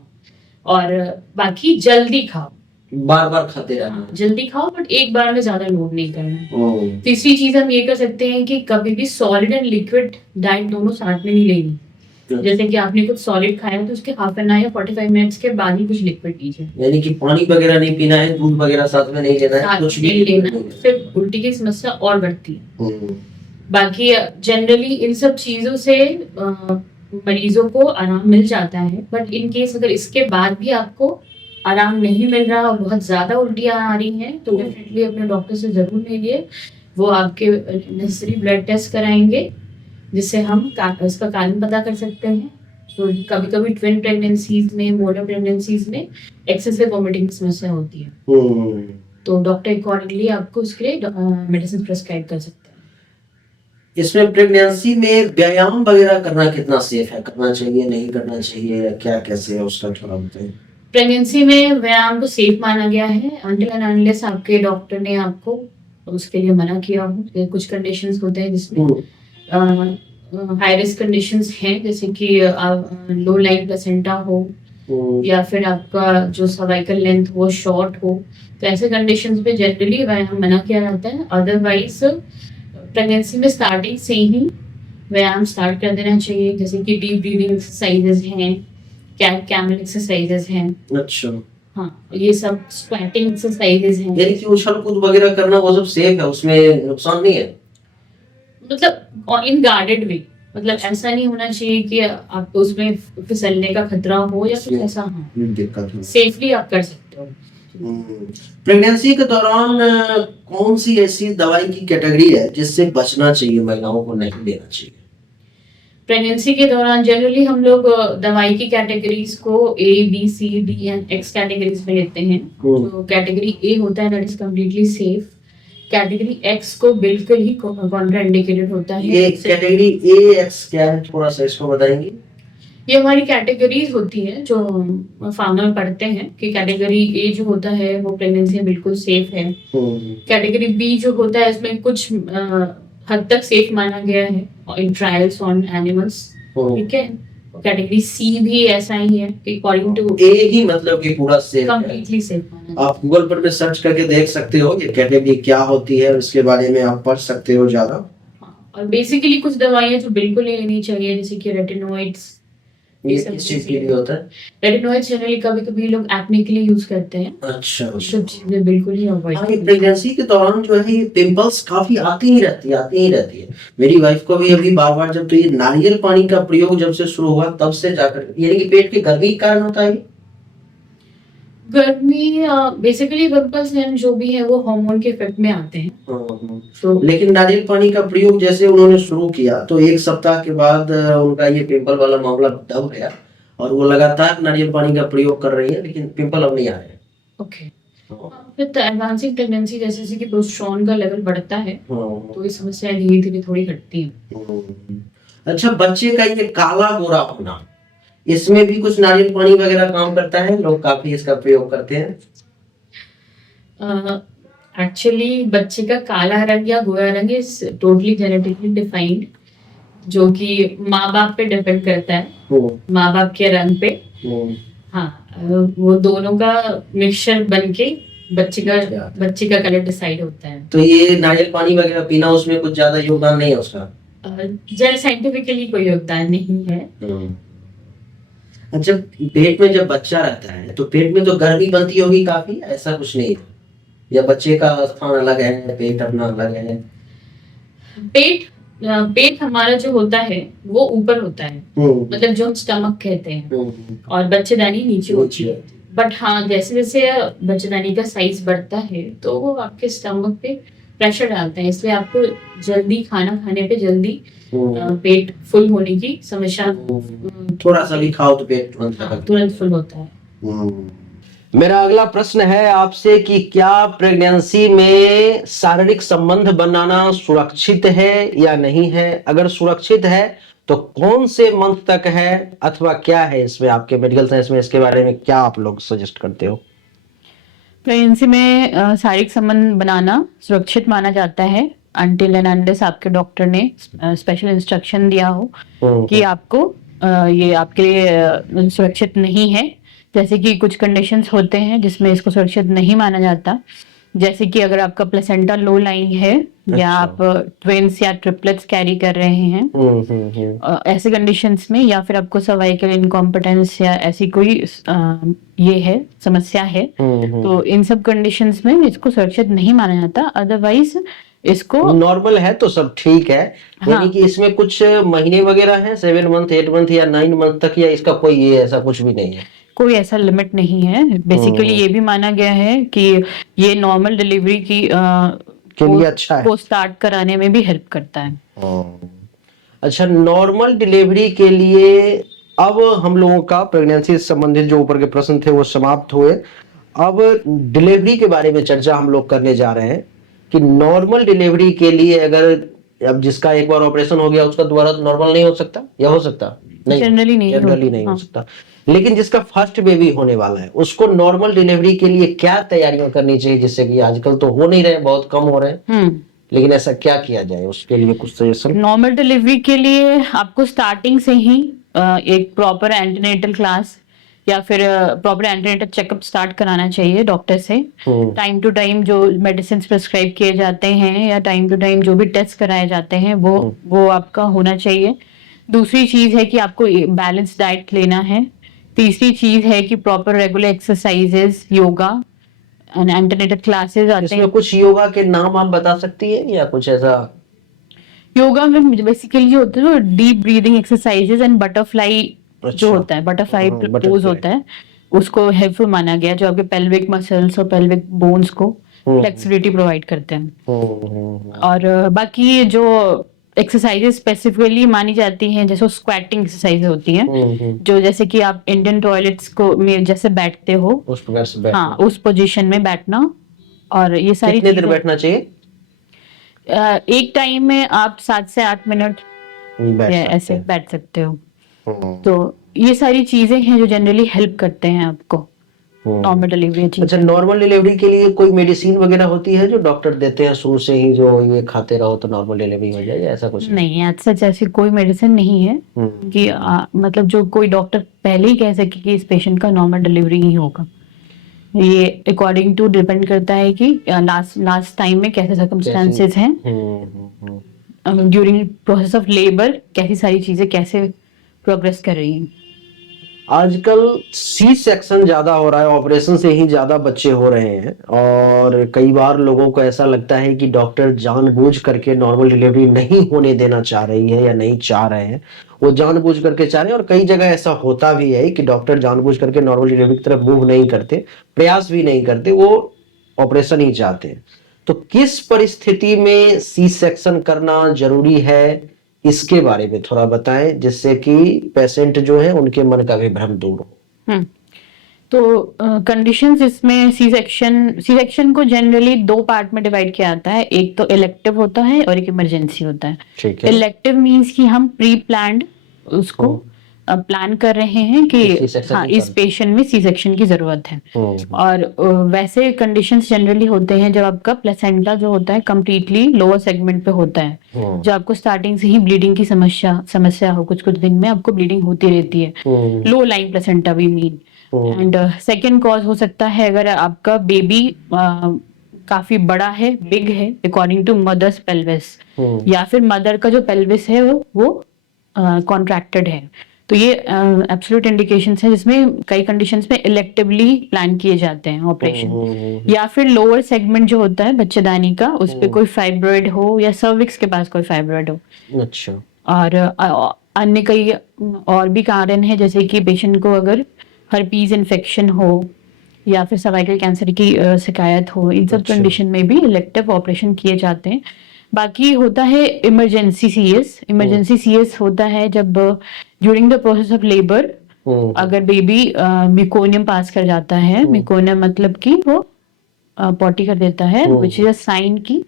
और बाकी जल्दी खाओ, बार-बार खाते रहना। जल्दी खाओ, बट एक बार में ज्यादा लोड नहीं करना। तीसरी चीज हम ये कर सकते हैं कि कभी भी सॉलिड एंड लिक्विड डाइट दोनों साथ में नहीं लेनी। जैसे कि आपने कुछ सॉलिड खाया तो उसके हाफ एन आवर या 45 मिनट्स के बाद ही कुछ लिक्विड लीजिए। यानी कि पानी वगैरह नहीं पीना है, दूध वगैरह साथ में नहीं लेना है, कुछ भी नहीं लेना, फिर उल्टी की समस्या और बढ़ती है। बाकी जनरली इन सब चीजों से मरीजों को आराम मिल जाता है, बट इन केस अगर इसके बाद भी आपको आराम नहीं मिल रहा और बहुत ज्यादा उल्टियां आ रही हैं तो डेफिनेटली अपने डॉक्टर से जरूर मिलिए। वो आपके नेसेसरी ब्लड टेस्ट कराएंगे, जिससे हम इसका कारण पता कर सकते हैं। तो कभी कभी ट्विन प्रेगनेंसीज में, मोनो प्रेगनेंसीज में एक्सेसिव वोमिटिंग की समस्या होती है, तो डॉक्टर अकॉर्डिंगली आपको उसके लिए मेडिसिन प्रेस्क्राइब कर सकते हैं। इसमें प्रेगनेंसी में व्यायाम वगैरह करना कितना सेफ है, करना चाहिए नहीं करना चाहिए, या क्या कैसे है उसका थोड़ा बताइए। प्रेगनेंसी में व्यायाम को सेफ माना गया है अनटिल एंड अनलेस आपके डॉक्टर ने आपको उसके लिए मना किया हो। कुछ कंडीशंस होते हैं जिसमें हाई रिस्क कंडीशंस हैं, जैसे कि लो लाइन प्लेसेंटा हो, या फिर आपका जो सर्वाइकल लेंथ वो शॉर्ट हो, तो ऐसे कंडीशंस पे जनरली व्यायाम मना किया जाता है। अदरवाइज प्रेगनेंसी में स्टार्टिंग से ही व्यायाम स्टार्ट कर देना चाहिए, जैसे कि डीप ब्रीदिंग एक्सरसाइजेज हैं, कैमल एक्सरसाइजेज हैं। अच्छा, हाँ, ये सब स्क्वैटिंग एक्सरसाइजेज हैं। यानी कि उछल कूद वगैरह करना वो सब सेफ है, उसमें नुकसान नहीं है, मतलब इन गार्डेड वे, मतलब ऐसा नहीं होना चाहिए कि आपको उसमें फिसलने का खतरा हो या कुछ ऐसा। हाँ, सेफली आप कर सकते हो। प्रेगनेंसी के दौरान कौन सी ऐसी दवाई की कैटेगरी है जिससे बचना चाहिए, महिलाओं को नहीं लेना चाहिए? प्रेगनेंसी के दौरान जनरली हम लोग दवाई की कैटेगरीज को A B C D and X categories में लेते हैं। जो कैटेगरी A होता है that is completely safe. Category X को बिल्कुल ही कॉन्ट्राइंडिकेटेड होता है। ये कैटेगरी ए एक्स क्या है, थोड़ा सा इसको बताएंगे? ये हमारी कैटेगरीज होती है जो फार्मा में पढ़ते हैं कि कैटेगरी ए जो होता है वो प्रेगनेंसी में बिल्कुल सेफ है। कैटेगरी बी जो होता है इसमें कुछ हद तक सेफ माना गया है इन ट्रायल्स ऑन एनिमल्स, ठीक है। कैटेगरी सी भी ऐसा ही है कि अकॉर्डिंग टू ए ही मतलब कि पूरा सेफ है, कंप्लीटली सेफ माना। आप गूगल पर भी सर्च करके देख सकते हो ये कैटेगरी क्या होती है और इसके बारे में आप पढ़ सकते हो ज्यादा। और बेसिकली कुछ दवाइयां जो बिल्कुल नहीं लेनी चाहिए जैसे कि रेटिनोइड्स। ये किस चीज के लिए होता है? रेटिनोइड्स जनरली कभी-कभी लोग एक्ने के लिए यूज करते हैं। अच्छा, सब चीजें बिल्कुल ही अवॉइड हाँ, ये प्रेगनेंसी के दौरान जो है ये पिंपल्स काफी आती ही रहती है। मेरी वाइफ को भी अभी बार बार जब तो ये नारियल पानी का प्रयोग जब से शुरू हुआ तब से जाकर, यानी कि पेट की गर्मी के कारण होता है। गर्मी बेसिकली पिंपल्स जो भी है वो हार्मोन के इफेक्ट में आते हैं। तो लेकिन नारियल पानी का प्रयोग जैसे उन्होंने शुरू किया तो एक सप्ताह के बाद उनका ये पिंपल वाला मामला दब गया और वो लगातार नारियल पानी का प्रयोग कर रही है, लेकिन पिंपल अब नहीं आ रहे। ओके। फिर एडवांसिंग प्रेगनेंसी जैसे कि प्रोस्टेरोन का लेवल बढ़ता है तो ये समस्या धीरे धीरे थोड़ी घटती है। अच्छा, बच्चे का ये काला गोरा होना, इसमें भी कुछ नारियल पानी वगैरह काम करता है? लोग काफी इसका प्रयोग करते हैं। एक्चुअली बच्चे का काला रंग या गोरा रंग इज टोटली जेनेटिकली डिफाइंड, जो कि माँ बाप पे डिपेंड करता है, माँ बाप के रंग पे। हाँ, वो दोनों का मिक्सचर बन के बच्चे का कलर डिसाइड होता है। तो ये नारियल पानी वगैरह पीना उसमें कुछ ज्यादा योगदान नहीं है उसका? जैसे साइंटिफिकली कोई योगदान नहीं है। अच्छा, पेट में जब बच्चा रहता है तो पेट में तो गर्मी बनती होगी काफी, ऐसा कुछ नहीं है? या बच्चे का स्थान अलग है, पेट अपना अलग है? पेट हमारा जो होता है वो ऊपर होता है, मतलब जो हम स्टमक कहते हैं, और बच्चेदानी नीचे होती है। बट हाँ, जैसे जैसे बच्चेदानी का साइज बढ़ता है तो वो आपके स्टमक पे प्रेशर डालता है, इसलिए आपको जल्दी खाना खाने पे जल्दी पेट फुल होने की समस्या, थोड़ा सा भी खाओ तो पेट तुरंत फुल होता है। मेरा अगला प्रश्न है आपसे कि क्या प्रेगनेंसी में शारीरिक संबंध बनाना सुरक्षित है या नहीं है? अगर सुरक्षित है तो कौन से मंथ तक है, अथवा क्या है इसमें आपके मेडिकल साइंस में, इसके बारे में क्या आप लोग सजेस्ट करते हो? प्रेगनेंसी में शारीरिक संबंध बनाना सुरक्षित माना जाता है अनटिल एंड अनलेस आपके डॉक्टर ने स्पेशल इंस्ट्रक्शन दिया हो कि आपको ये आपके लिए सुरक्षित नहीं है। जैसे कि कुछ कंडीशंस होते हैं जिसमें इसको सुरक्षित नहीं माना जाता, जैसे कि अगर आपका प्लेसेंटा लो लाइंग है, या आप ट्विंस या ट्रिपलेट्स कैरी कर रहे हैं, ऐसे कंडीशंस में, या फिर आपको सर्वाइकल इनकॉम्पिटेंस या ऐसी कोई ये है समस्या है, तो इन सब कंडीशंस में इसको सुरक्षित नहीं माना जाता। अदरवाइज इसको नॉर्मल है तो सब ठीक है। यानी कि इसमें कुछ महीने वगैरह हैं, 7 मंथ 8 मंथ या 9 मंथ तक, या इसका कोई ये ऐसा कुछ भी नहीं है? कोई ऐसा लिमिट नहीं है। बेसिकली ये भी माना गया है कि ये नॉर्मल डिलीवरी की के लिए अच्छा है, को स्टार्ट कराने में भी हेल्प करता है। अच्छा, नॉर्मल डिलीवरी के लिए अब हम लोगों का प्रेगनेंसी से संबंधित जो ऊपर के प्रश्न थे वो समाप्त हुए। अब डिलीवरी के बारे में चर्चा हम लोग करने जा रहे हैं कि नॉर्मल डिलीवरी के लिए अगर अब जिसका एक बार ऑपरेशन हो गया उसका दोबारा तो नॉर्मल नहीं हो सकता, या हो सकता? नहीं, जनरली नहीं हो सकता। लेकिन जिसका फर्स्ट बेबी होने वाला है उसको नॉर्मल डिलीवरी के लिए क्या तैयारियां करनी चाहिए, जिससे कि आजकल तो हो नहीं रहे, बहुत कम हो रहे हैं, लेकिन ऐसा क्या किया जाए उसके लिए कुछ सजेशन? नॉर्मल डिलीवरी के लिए आपको स्टार्टिंग से ही एक प्रॉपर एंटीनेटल क्लास या फिर प्रॉपर एंटीनेटल चेकअप स्टार्ट कराना चाहिए डॉक्टर से। टाइम टू टाइम जो मेडिसिन प्रिस्क्राइब किए जाते हैं या टाइम टू टाइम जो भी टेस्ट कराए जाते हैं वो आपका होना चाहिए। दूसरी चीज है कि आपको बैलेंस डाइट लेना है। तीसरी चीज है कि proper regular exercises, yoga and antenatal classes आते हैं। कुछ योगा के नाम आप बता सकती है या कुछ ऐसा? योगा में बेसिकली जो होता है deep breathing exercises and butterfly जो होता है, बटरफ्लाई पोज होता है, उसको हेल्पफुल माना गया, जो आपके पेल्विक मसल्स और पेल्विक बोन्स को फ्लेक्सिबिलिटी प्रोवाइड करते हैं। और बाकी जो एक्सरसाइजेस स्पेसिफिकली मानी जाती हैं, जैसे स्क्वाटिंग एक्सरसाइज होती है, हम्म। जो जैसे कि आप इंडियन टॉयलेट्स को में जैसे बैठते हो, उस प्रकार से हाँ बैठना। उस पोजीशन में बैठना, और ये सारी कितने देर चीजें बैठना चाहिए? एक टाइम में आप 7 से 8 मिनट बैठ सकते ऐसे हैं। बैठ सकते हो। हम्म। तो ये सारी चीजें हैं जो जनरली हेल्प करते हैं आपको नॉर्मल डिलीवरी अचीव अच्छा, करने में। नॉर्मल डिलीवरी के लिए कोई मेडिसिन वगैरह होती है जो डॉक्टर देते हैं शुरू से ही, जो ये खाते रहो तो नॉर्मल डिलीवरी हो जाए, या ऐसा कुछ नहीं? नहीं, आज सच ऐसी कोई मेडिसिन नहीं है हम्म। कि मतलब जो कोई डॉक्टर पहले ही कह सके कि इस पेशेंट का नॉर्मल डिलीवरी ही होगा। ये अकॉर्डिंग टू डिपेंड करता है कि लास्ट टाइम में कैसे सर्कमस्टांसेस हैं, ड्यूरिंग प्रोसेस ऑफ लेबर कैसी सारी चीजें कैसे प्रोग्रेस कर रही हैं। आजकल सी सेक्शन ज्यादा हो रहा है, ऑपरेशन से ही ज्यादा बच्चे हो रहे हैं, और कई बार लोगों को ऐसा लगता है कि डॉक्टर जानबूझ करके नॉर्मल डिलीवरी नहीं होने देना चाह रही है या नहीं चाह रहे हैं, वो जानबूझ करके चाह रहे हैं। और कई जगह ऐसा होता भी है कि डॉक्टर जानबूझ करके नॉर्मल डिलीवरी की तरफ मूव नहीं करते, प्रयास भी नहीं करते, वो ऑपरेशन ही चाहते हैं। तो किस परिस्थिति में सी सेक्शन करना जरूरी है, इसके बारे में थोड़ा बताएं, जिससे कि पेशेंट जो है उनके मन का भी भ्रम दूर हो। हम्म तो कंडीशंस इसमें सी सेक्शन को जनरली 2 पार्ट में डिवाइड किया जाता है, एक तो इलेक्टिव होता है और एक इमरजेंसी होता है। ठीक है। इलेक्टिव मींस कि हम प्री प्लान्ड उसको प्लान कर रहे हैं कि C-section हाँ ही इस करना। पेशेंट में सी सेक्शन की जरूरत है। और वैसे कंडीशंस जनरली होते हैं जब आपका प्लेसेंटा जो होता है कंप्लीटली लोअर सेगमेंट पे होता है, जब आपको स्टार्टिंग से ही ब्लीडिंग की समस्या हो, कुछ कुछ दिन में आपको ब्लीडिंग होती रहती है, low line placenta we mean. And second cause हो सकता है अगर आपका बेबी काफी बड़ा है, बिग है अकॉर्डिंग टू मदर्स पेल्विस, या फिर मदर का जो पेल्विस है वो कॉन्ट्रैक्टेड है। तो ये एब्सोल्यूट इंडिकेशंस हैं जिसमें कई कंडीशंस में इलेक्टिवली प्लान किए जाते हैं ऑपरेशन। या फिर लोअर सेगमेंट जो होता है बच्चेदानी का, उस पे कोई फाइब्रॉइड हो या सर्विक्स के पास कोई फाइब्रॉइड हो। अच्छा। और अन्य कई और भी कारण है, जैसे कि पेशेंट को अगर हर्पीज इन्फेक्शन हो या फिर सर्वाइकल कैंसर की शिकायत हो, इन सब अच्छा। कंडीशन में भी इलेक्टिव ऑपरेशन किए जाते हैं। बाकी होता है इमरजेंसी सीएस। इमरजेंसी सीएस होता है जब during the process of labour अगर बेबी मिकोनियम पास कर जाता है। मिकोनियम मतलब कि वो पॉटी कर देता है, विच इज अ साइन कि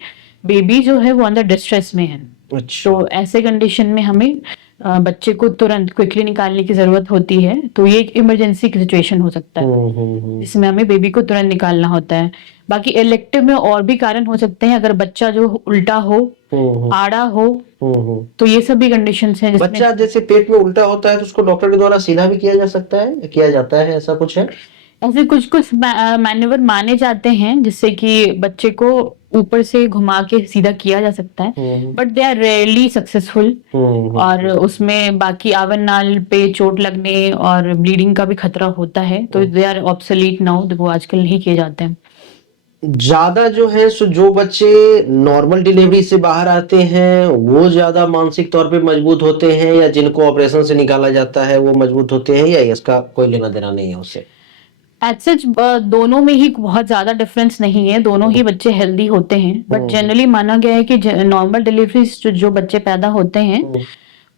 बेबी जो है वो अंदर डिस्ट्रेस में है। अच्छा। तो ऐसे कंडीशन में हमें बच्चे को तुरंत क्विकली निकालने की जरूरत होती है। तो ये एक इमरजेंसी की सिचुएशन हो सकता है जिसमें हमें बेबी को तुरंत निकालना होता है। बाकी इलेक्टिव में और भी कारण हो सकते हैं, अगर बच्चा जो उल्टा हो, आड़ा हो, तो ये सब भी कंडीशंस हैं जिसमें बच्चा जैसे पेट में उल्टा होता है तो उसको डॉक्टर के द्वारा सीधा भी किया जा सकता है, किया जाता है, ऐसा कुछ है? ऐसे कुछ कुछ मैन्युवर माने जाते हैं जिससे कि बच्चे को ऊपर से घुमा के सीधा किया जा सकता है, but they are rarely successful. और उसमें बाकी आवरनाल पे चोट लगने और ब्लीडिंग का भी खतरा होता है, तो दे आर ऑब्सोलीट नाउ, वो आजकल नहीं किए जाते हैं। ज्यादा जो है सो जो बच्चे नॉर्मल डिलीवरी से बाहर आते हैं वो ज्यादा मानसिक तौर पे मजबूत होते हैं, या जिनको ऑपरेशन से निकाला जाता है वो मजबूत होते हैं, या इसका कोई लेना देना नहीं है उससे? एज सच दोनों में ही बहुत ज्यादा डिफरेंस नहीं है, दोनों ही बच्चे हेल्दी होते हैं। बट जनरली माना गया है कि नॉर्मल डिलीवरी जो बच्चे पैदा होते हैं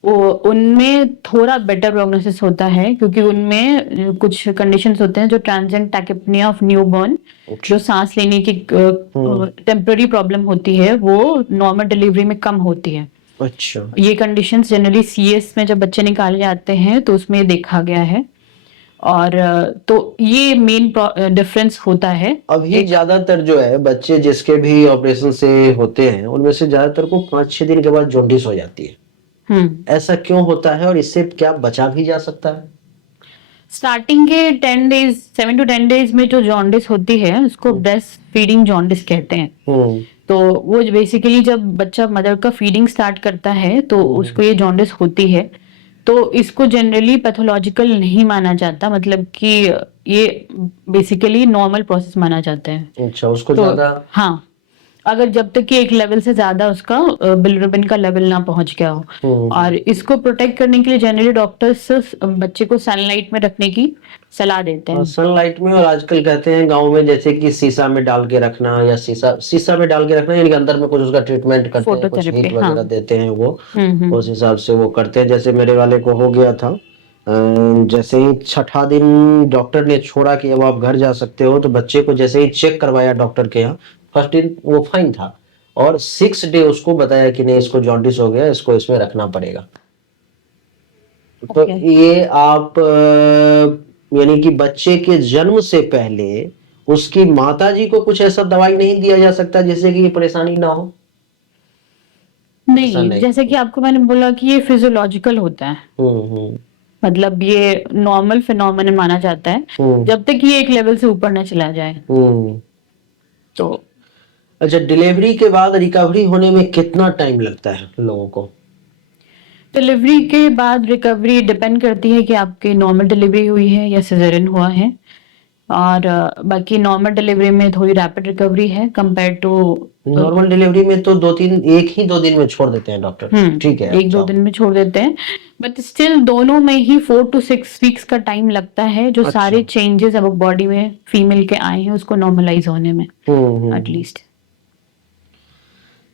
वो उनमें थोड़ा बेटर प्रोग्नोसिस होता है, क्योंकि उनमें कुछ कंडीशंस होते हैं जो ट्रांजिएंट टैकिपनिया ऑफ न्यूबॉर्न, जो सांस लेने की टेम्पररी प्रॉब्लम होती है, वो नॉर्मल डिलीवरी में कम होती है। अच्छा। ये कंडीशंस जनरली सीएस में जब बच्चे निकाले जाते हैं तो उसमें देखा गया है। और तो ये मेन डिफरेंस होता है। अभी ज्यादातर जो है बच्चे जिसके भी ऑपरेशन से होते हैं उनमें से ज्यादातर को 5-6 दिन के बाद जॉन्डिस हो जाती है। ऐसा क्यों होता है और इससे क्या बचा भी जा सकता है? स्टार्टिंग के 10 डेज 7 to 10 डेज में जो जॉन्डिस होती है उसको ब्रेस्ट फीडिंग जॉन्डिस कहते हैं। तो वो बेसिकली जब बच्चा मदर का फीडिंग स्टार्ट करता है तो उसको ये जॉन्डिस होती है। तो इसको जनरली पैथोलॉजिकल नहीं माना जाता, मतलब कि ये बेसिकली नॉर्मल प्रोसेस माना जाता है। अच्छा, उसको तो ज्यादा हाँ, अगर जब तक कि एक लेवल से ज्यादा उसका बिलिरुबिन का लेवल ना पहुंच गया हो। और इसको प्रोटेक्ट करने के लिए जनरली डॉक्टर्स बच्चे को सनलाइट में रखने की सलाह देते हैं। सनलाइट में, और आजकल कहते हैं गांव में जैसे कि शीशा में डाल के रखना, या शीशा में डाल के रखना, यानी कि अंदर में कुछ उसका ट्रीटमेंट करते हैं, कुछ फोटोथेरेपी, हीट वगैरह हाँ। देते हैं वो, उस हिसाब से वो करते हैं। जैसे मेरे वाले को हो गया था, जैसे ही छठा दिन डॉक्टर ने छोड़ा कि अब आप घर जा सकते हो, तो बच्चे को जैसे ही चेक करवाया डॉक्टर के यहाँ, फर्स्ट दिन वो फाइन था, और 6 डे उसको बताया कि नहीं, इसको जॉन्डिस हो गया, इसको इसमें रखना पड़ेगा। तो Okay. ये आप यानी कि बच्चे के जन्म से पहले उसकी माताजी को कुछ ऐसा दवाई नहीं दिया जा सकता जिससे कि ये परेशानी ना हो? ऐसा नहीं, जैसे कि आपको मैंने बोला कि ये फिजियोलॉजिकल होता है, हम्म। मतलब ये नॉर्मल फिनोमेनन माना जाता है जब तक ये एक लेवल से ऊपर ना चला जाए। तो अच्छा, डिलीवरी के बाद रिकवरी होने में कितना टाइम लगता है लोगों को? डिलीवरी के बाद रिकवरी डिपेंड करती है कि आपकी नॉर्मल डिलीवरी हुई है या सिजेरियन हुआ है, और बाकी नॉर्मल डिलीवरी में थोड़ी रैपिड रिकवरी है कंपेयर टू नॉर्मल डिलीवरी में तो 1 ही 2 दिन में छोड़ देते हैं डॉक्टर, ठीक है, 1-2 दिन में छोड़ देते हैं, बट स्टिल दोनों में ही 4 to 6 वीक्स का टाइम लगता है, जो सारे चेंजेस अब बॉडी में फीमेल के आए हैं उसको नॉर्मलाइज होने में एटलीस्ट।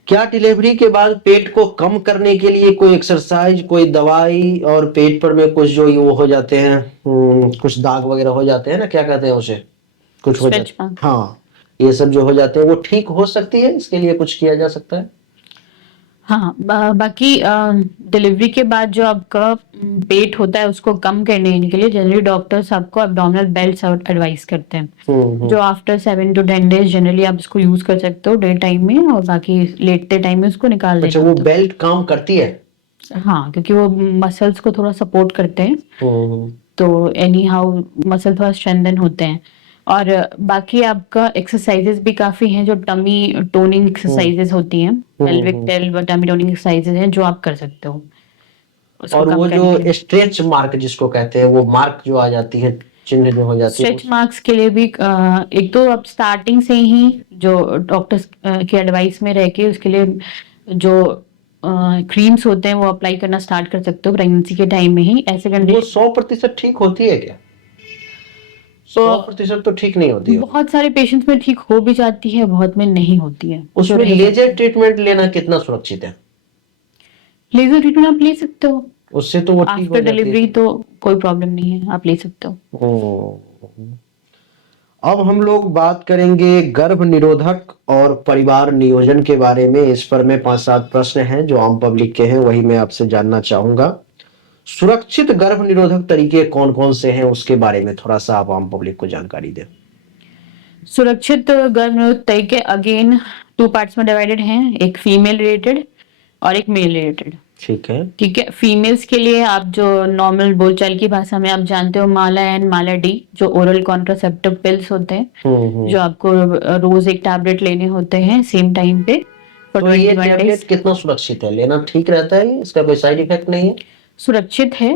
क्या डिलीवरी के बाद पेट को कम करने के लिए कोई एक्सरसाइज, कोई दवाई, और पेट पर में कुछ जो वो हो जाते हैं, कुछ दाग वगैरह हो जाते हैं ना, क्या कहते हैं उसे, कुछ हो Stretch जाते हैं, mark। हाँ, ये सब जो हो जाते हैं वो ठीक हो सकती है? इसके लिए कुछ किया जा सकता है? हाँ, बाकी डिलीवरी के बाद जो आपका पेट होता है उसको कम करने के लिए जनरली डॉक्टर्स आपको एब्डोमिनल बेल्ट्स एडवाइस करते हैं, जो आफ्टर 7 to 10 डेज जनरली आप इसको यूज कर सकते हो डे टाइम में, और बाकी लेटते टाइम में उसको निकाल देते अच्छा, वो बेल्ट काम करती है? हाँ, क्योंकि वो मसल्स को थोड़ा सपोर्ट करते हैं, तो एनी हाउ मसल थोड़ा स्ट्रेंथन होते हैं। और बाकी आपका एक्सरसाइजेस भी काफी हैं, जो टमी टोनिंग एक्सरसाइजेस होती हैं, पेल्विक टमी टोनिंग एक्सरसाइजेस हैं जो आप कर सकते हो उसको और कम वो करने के जो लिए। स्ट्रेच मार्क जिसको कहते हैं, वो मार्क जो आ जाती है, चिन्ह जो हो जाती है, स्ट्रेच मार्क्स के लिए भी एक तो आप स्टार्टिंग से ही जो डॉक्टर्स की एडवाइस में रह के उसके लिए जो क्रीम्स होते हैं वो अप्लाई करना स्टार्ट कर सकते हो प्रेगनेंसी के टाइम में ही। ऐसे वो कंडीशन 100% ठीक होती है क्या? 100% तो ठीक नहीं होती है। बहुत सारे पेशेंट्स में ठीक हो भी जाती है, बहुत में नहीं होती है। उसमें लेजर ट्रीटमेंट लेना कितना सुरक्षित है? लेजर ट्रीटमेंट आप ले सकते हो, उससे तो वो ठीक हो आफ्टर जाती है। डिलीवरी तो कोई प्रॉब्लम नहीं है, आप ले सकते हो। अब हम लोग बात करेंगे गर्भ निरोधक और परिवार नियोजन के बारे में। इस पर में 5-7 प्रश्न हैं जो आम पब्लिक के हैं, वही मैं आपसे जानना चाहूंगा। सुरक्षित गर्भ निरोधक तरीके कौन कौन से हैं, उसके बारे में थोड़ा सा आप आम पब्लिक को जानकारी दें। सुरक्षित गर्भ निरोधक तरीके अगेन 2 पार्ट्स में डिवाइडेड हैं, एक फीमेल रिलेटेड और एक मेल रिलेटेड। ठीक है। ठीक है, फीमेल्स के लिए आप जो नॉर्मल बोलचाल की भाषा में आप जानते हो माला एंड माला डी, जो ओरल कॉन्ट्रासेप्टिव पिल्स होते हैं, जो आपको रोज एक टैबलेट लेने होते हैं सेम टाइम पे फॉर तो ये 21 टैबलेट डेज। कितना सुरक्षित है, लेना ठीक रहता है, इसका कोई साइड इफेक्ट नहीं है? सुरक्षित है,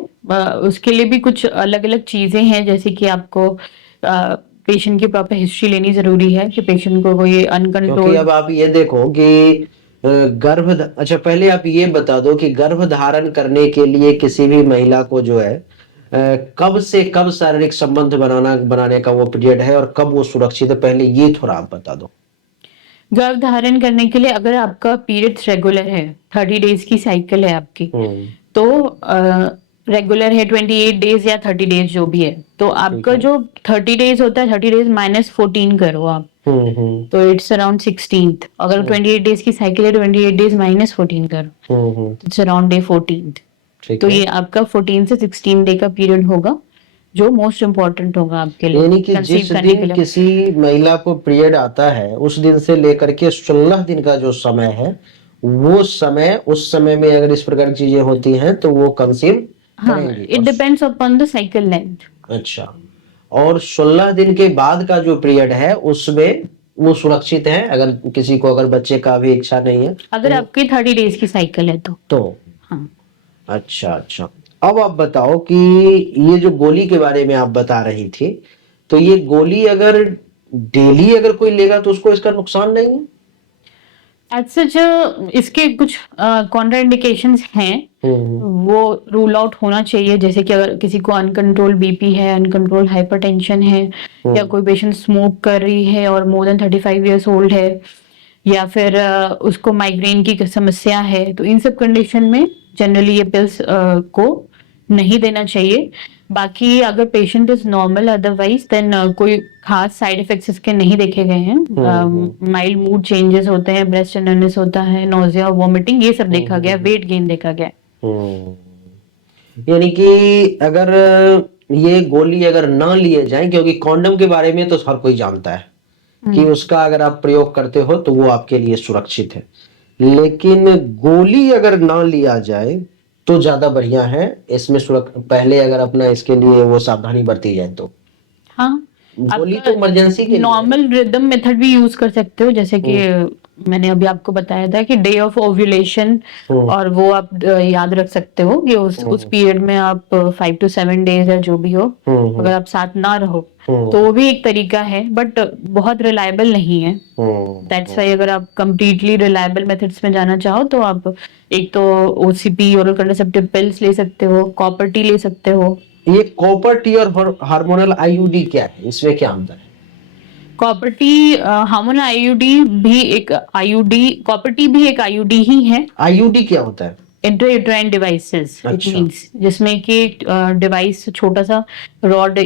उसके लिए भी कुछ अलग अलग चीजें हैं, जैसे कि आपको पेशेंट की प्रॉपर हिस्ट्री लेनी जरूरी है कि पेशेंट को कोई क्योंकि अनकंट्रोल। अब आप ये देखो कि अच्छा, पहले आप ये बता दो कि गर्भ धारण करने के लिए किसी भी महिला को जो है कब से कब शारीरिक संबंध बनाने का वो पीरियड है, और कब वो सुरक्षित है, पहले ये थोड़ा आप बता दो। गर्भ धारण करने के लिए अगर आपका पीरियड्स रेगुलर है, 30 डेज की साइकिल है आपकी, तो रेगुलर है 28 डेज या 30 डेज जो भी है, तो आपका जो 30 डेज होता है 30 डेज माइनस 14 करो आप, तो इट्स अराउंड 16th। अगर 28 डेज की साइकिल है 28 डेज माइनस 14 करो, इट्स अराउंड डे 14th। तो ये आपका 14 से 16 डे का पीरियड होगा जो मोस्ट इम्पोर्टेंट होगा आपके लिए, यानी कि जिस दिन किसी महिला को पीरियड आता है उस दिन से लेकर के 16 दिन का जो समय है, वो समय, उस समय में अगर इस प्रकार की चीजें होती हैं तो वो कंसीव करेंगी। It depends upon the cycle length. अच्छा, और 16 दिन के बाद का जो पीरियड है उसमें वो सुरक्षित है, अगर किसी को, अगर बच्चे का भी इच्छा नहीं है, अगर आपकी 30 डेज की साइकिल है तो हाँ। अच्छा अच्छा, अब आप बताओ कि ये जो गोली के बारे में आप बता रही थी, तो ये गोली अगर डेली अगर कोई लेगा तो उसको इसका नुकसान नहीं है? एज सच इसके कुछ कॉन्ट्रा इंडिकेशंस हैं, वो रूल आउट होना चाहिए। जैसे कि अगर किसी को अनकंट्रोल बीपी है, अनकंट्रोल हाइपरटेंशन है, या कोई पेशेंट स्मोक कर रही है और मोर देन 35 ईयर्स ओल्ड है, या फिर उसको माइग्रेन की समस्या है, तो इन सब कंडीशन में जनरली ये पिल्स को नहीं देना चाहिए। बाकी अगर patient is normal otherwise then कोई खास साइड इफेक्ट्स इसके नहीं देखे गए हैं। माइल्ड मूड चेंजेस होते हैं, ब्रेस्ट टेंडरनेस होता है, नोजिया, वॉमिटिंग, ये सब देखा गया, वेट गेन देखा गया। यानी कि अगर ये गोली अगर ना लिए जाए, क्योंकि कॉन्डम के बारे में तो हर कोई जानता है कि उसका अगर आप प्रयोग करते हो तो वो आपके लिए सुरक्षित है, लेकिन गोली अगर ना लिया जाए तो ज्यादा बढ़िया है। इसमें पहले अगर अपना इसके लिए वो सावधानी बरती जाए तो हाँ, गोली तो इमरजेंसी के लिए नॉर्मल रिदम मेथड भी यूज कर सकते हो, जैसे कि मैंने अभी आपको बताया था कि डे ऑफ ओव्यूलेशन, और वो आप याद रख सकते हो कि उस पीरियड में आप 5 to 7 डेज या जो भी हो, अगर आप साथ ना रहो तो वो भी एक तरीका है, बट बहुत रिलायबल नहीं है। दैट्स वाई अगर आप कंप्लीटली रिलायबल मेथड्स में जाना चाहो तो आप एक तो ओसीपी, ओरल कंट्रासेप्टिव पिल्स ले सकते हो, कॉपर टी ले सकते हो। ये कॉपर टी और हार्मोनल आईयूडी क्या है, इसमें क्या अंतर है? कॉपर टी, हार्मोनल आईयूडी भी एक आईयूडी, कॉपर टी भी एक आईयूडी ही है। आईयूडी क्या होता है? इंट्रायूटेराइन डिवाइसेस, इट मींस, जिसमें कि डिवाइस छोटा सा रॉड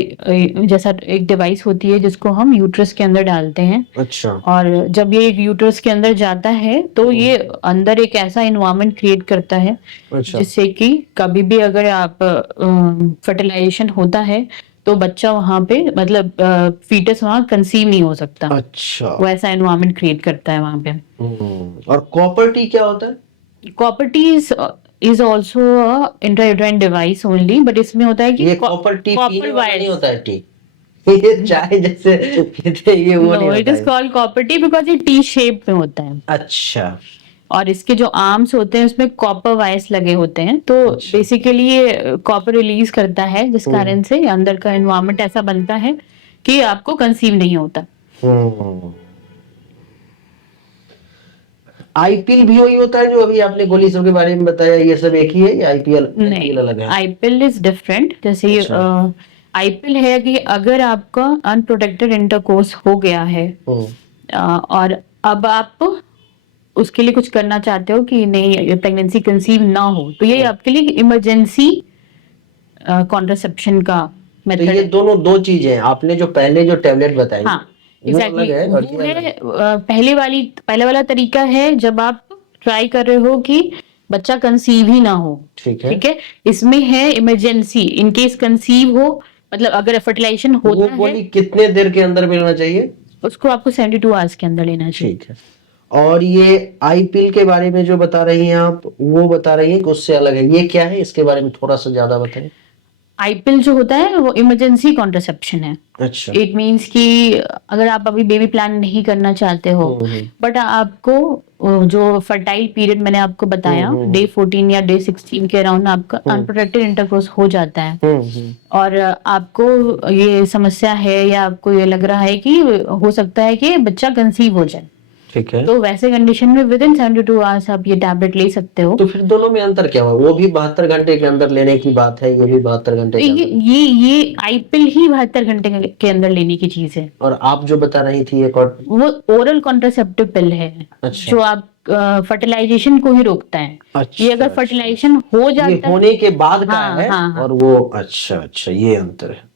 जैसा एक डिवाइस होती है जिसको हम यूट्रस के अंदर डालते हैं। अच्छा। और जब ये यूट्रस के अंदर जाता है तो ये अंदर एक ऐसा एनवायरनमेंट क्रिएट करता है, अच्छा। जिससे कि कभी भी अगर आप फर्टिलाइजेशन होता है तो बच्चा वहां पे, मतलब फीटस वहां कंसीव नहीं हो सकता। अच्छा। वो ऐसा एनवायरनमेंट क्रिएट करता है वहां पे। और कॉपर टी क्या होता है? Copper T is also intrauterine device only, but इसमें होता है कि ये कॉपर टी पीने वाला वायर्स नहीं होता है टी? ये चाय जैसे पीते ये वो नहीं नो, इट होता इज है। कॉल्ड कॉपर टी बिकॉज ये टी शेप में होता है। अच्छा। और इसके जो आर्म्स होते हैं उसमें कॉपर वायर्स लगे होते हैं, तो अच्छा। बेसिकली ये कॉपर रिलीज करता है, जिस कारण से अंदर का एनवायरनमेंट ऐसा बनता है कि आपको कंसीव नहीं होता। आईपीएल भी वही होता है जो अभी आपने गोली सब के बारे में बताया, ये सब एक ही है या आईपीएल अलग है? IPL is different. जैसे आईपीएल है कि अगर आपका अनप्रोटेक्टेड इंटरकोर्स हो गया है और अब आप उसके लिए कुछ करना चाहते हो कि नहीं प्रेगनेंसी कंसीव ना हो, तो ये आपके लिए इमरजेंसी कॉन्ट्रासेप्शन का मेथड तो ये है। दोनों दो चीजें आपने जो पहले जो टेबलेट बताई, हाँ, वो अलग है और वो ये है अलग। पहले वाला तरीका है जब आप ट्राई कर रहे हो कि बच्चा कंसीव ही ना हो। ठीक है। ठीक है, इसमें है इमरजेंसी, इन केस कंसीव हो, मतलब अगर फर्टिलाइजेशन वो होता है गोली कितने देर के अंदर मिलना चाहिए? उसको आपको 72 आवर्स के अंदर लेना चाहिए। ठीक है। और ये आईपीएल के बारे में जो बता रही हैं आप, वो बता रही हैं कि उससे अलग है, ये क्या है, इसके बारे में थोड़ा सा ज्यादा बताएं। आईपीएल जो होता है वो इमरजेंसी कॉन्ट्रासेप्शन है। अच्छा। इट मींस कि अगर आप अभी बेबी प्लान नहीं करना चाहते हो, बट आपको जो फर्टाइल पीरियड मैंने आपको बताया, डे 14 या डे 16 के अराउंड आपका अनप्रोटेक्टेड इंटरकोर्स हो जाता है, और आपको ये समस्या है या आपको ये लग रहा है कि हो सकता है कि बच्चा कंसीव हो जाए, ठीक है, तो वैसे कंडीशन में विद इन 72 आवर्स आप ये टैबलेट ले सकते हो। तो फिर दोनों में अंतर क्या हुआ? वो भी 72 घंटे के अंदर लेने की बात है, ये भी 72 घंटे के अंदर। ये आईपीएल ही 72 घंटे के अंदर लेने की चीज है। और आप जो बता रही थी एक और, वो ओरल कॉन्ट्रासेप्टिव पिल है। अच्छा। जो आप फर्टिलाइजेशन को ही रोकता है। अच्छा, ये अगर फर्टिलाइजेशन हो जाता ये होने के बाद का हाँ, है। हाँ, हाँ। और वो अच्छा, ये अंतर है।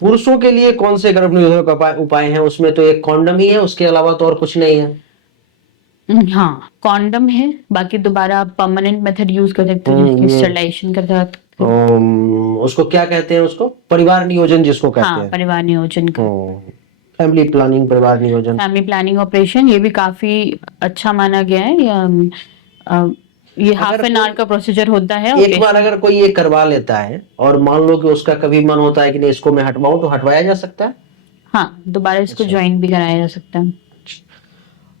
पुरुषों के लिए कौन से गर्भ निरोधक उपाय हैं? उसमें तो एक कॉन्डम ही है, उसके अलावा तो और कुछ नहीं है। हाँ, कॉन्डम है, बाकी दोबारा आप परमानेंट मेथड यूज कर सकते हो, स्टरलाइजेशन कर सकते हो। उसको क्या कहते हैं? उसको परिवार नियोजन जिसको कहते हाँ, हैं। परिवार नियोजन का, फैमिली प्लानिंग, परिवार नियोजन, फैमिली प्लानिंग ऑपरेशन, ये भी काफी अच्छा माना गया है। ये हाफ एन आवर का प्रोसीजर होता है। एक बार अगर कोई ये करवा लेता है और मान लो कि उसका कभी मन होता है कि नहीं इसको मैं हटवाऊं, तो हटवाया जा सकता है? हाँ, दोबारा इसको ज्वाइन भी कराया जा सकता है।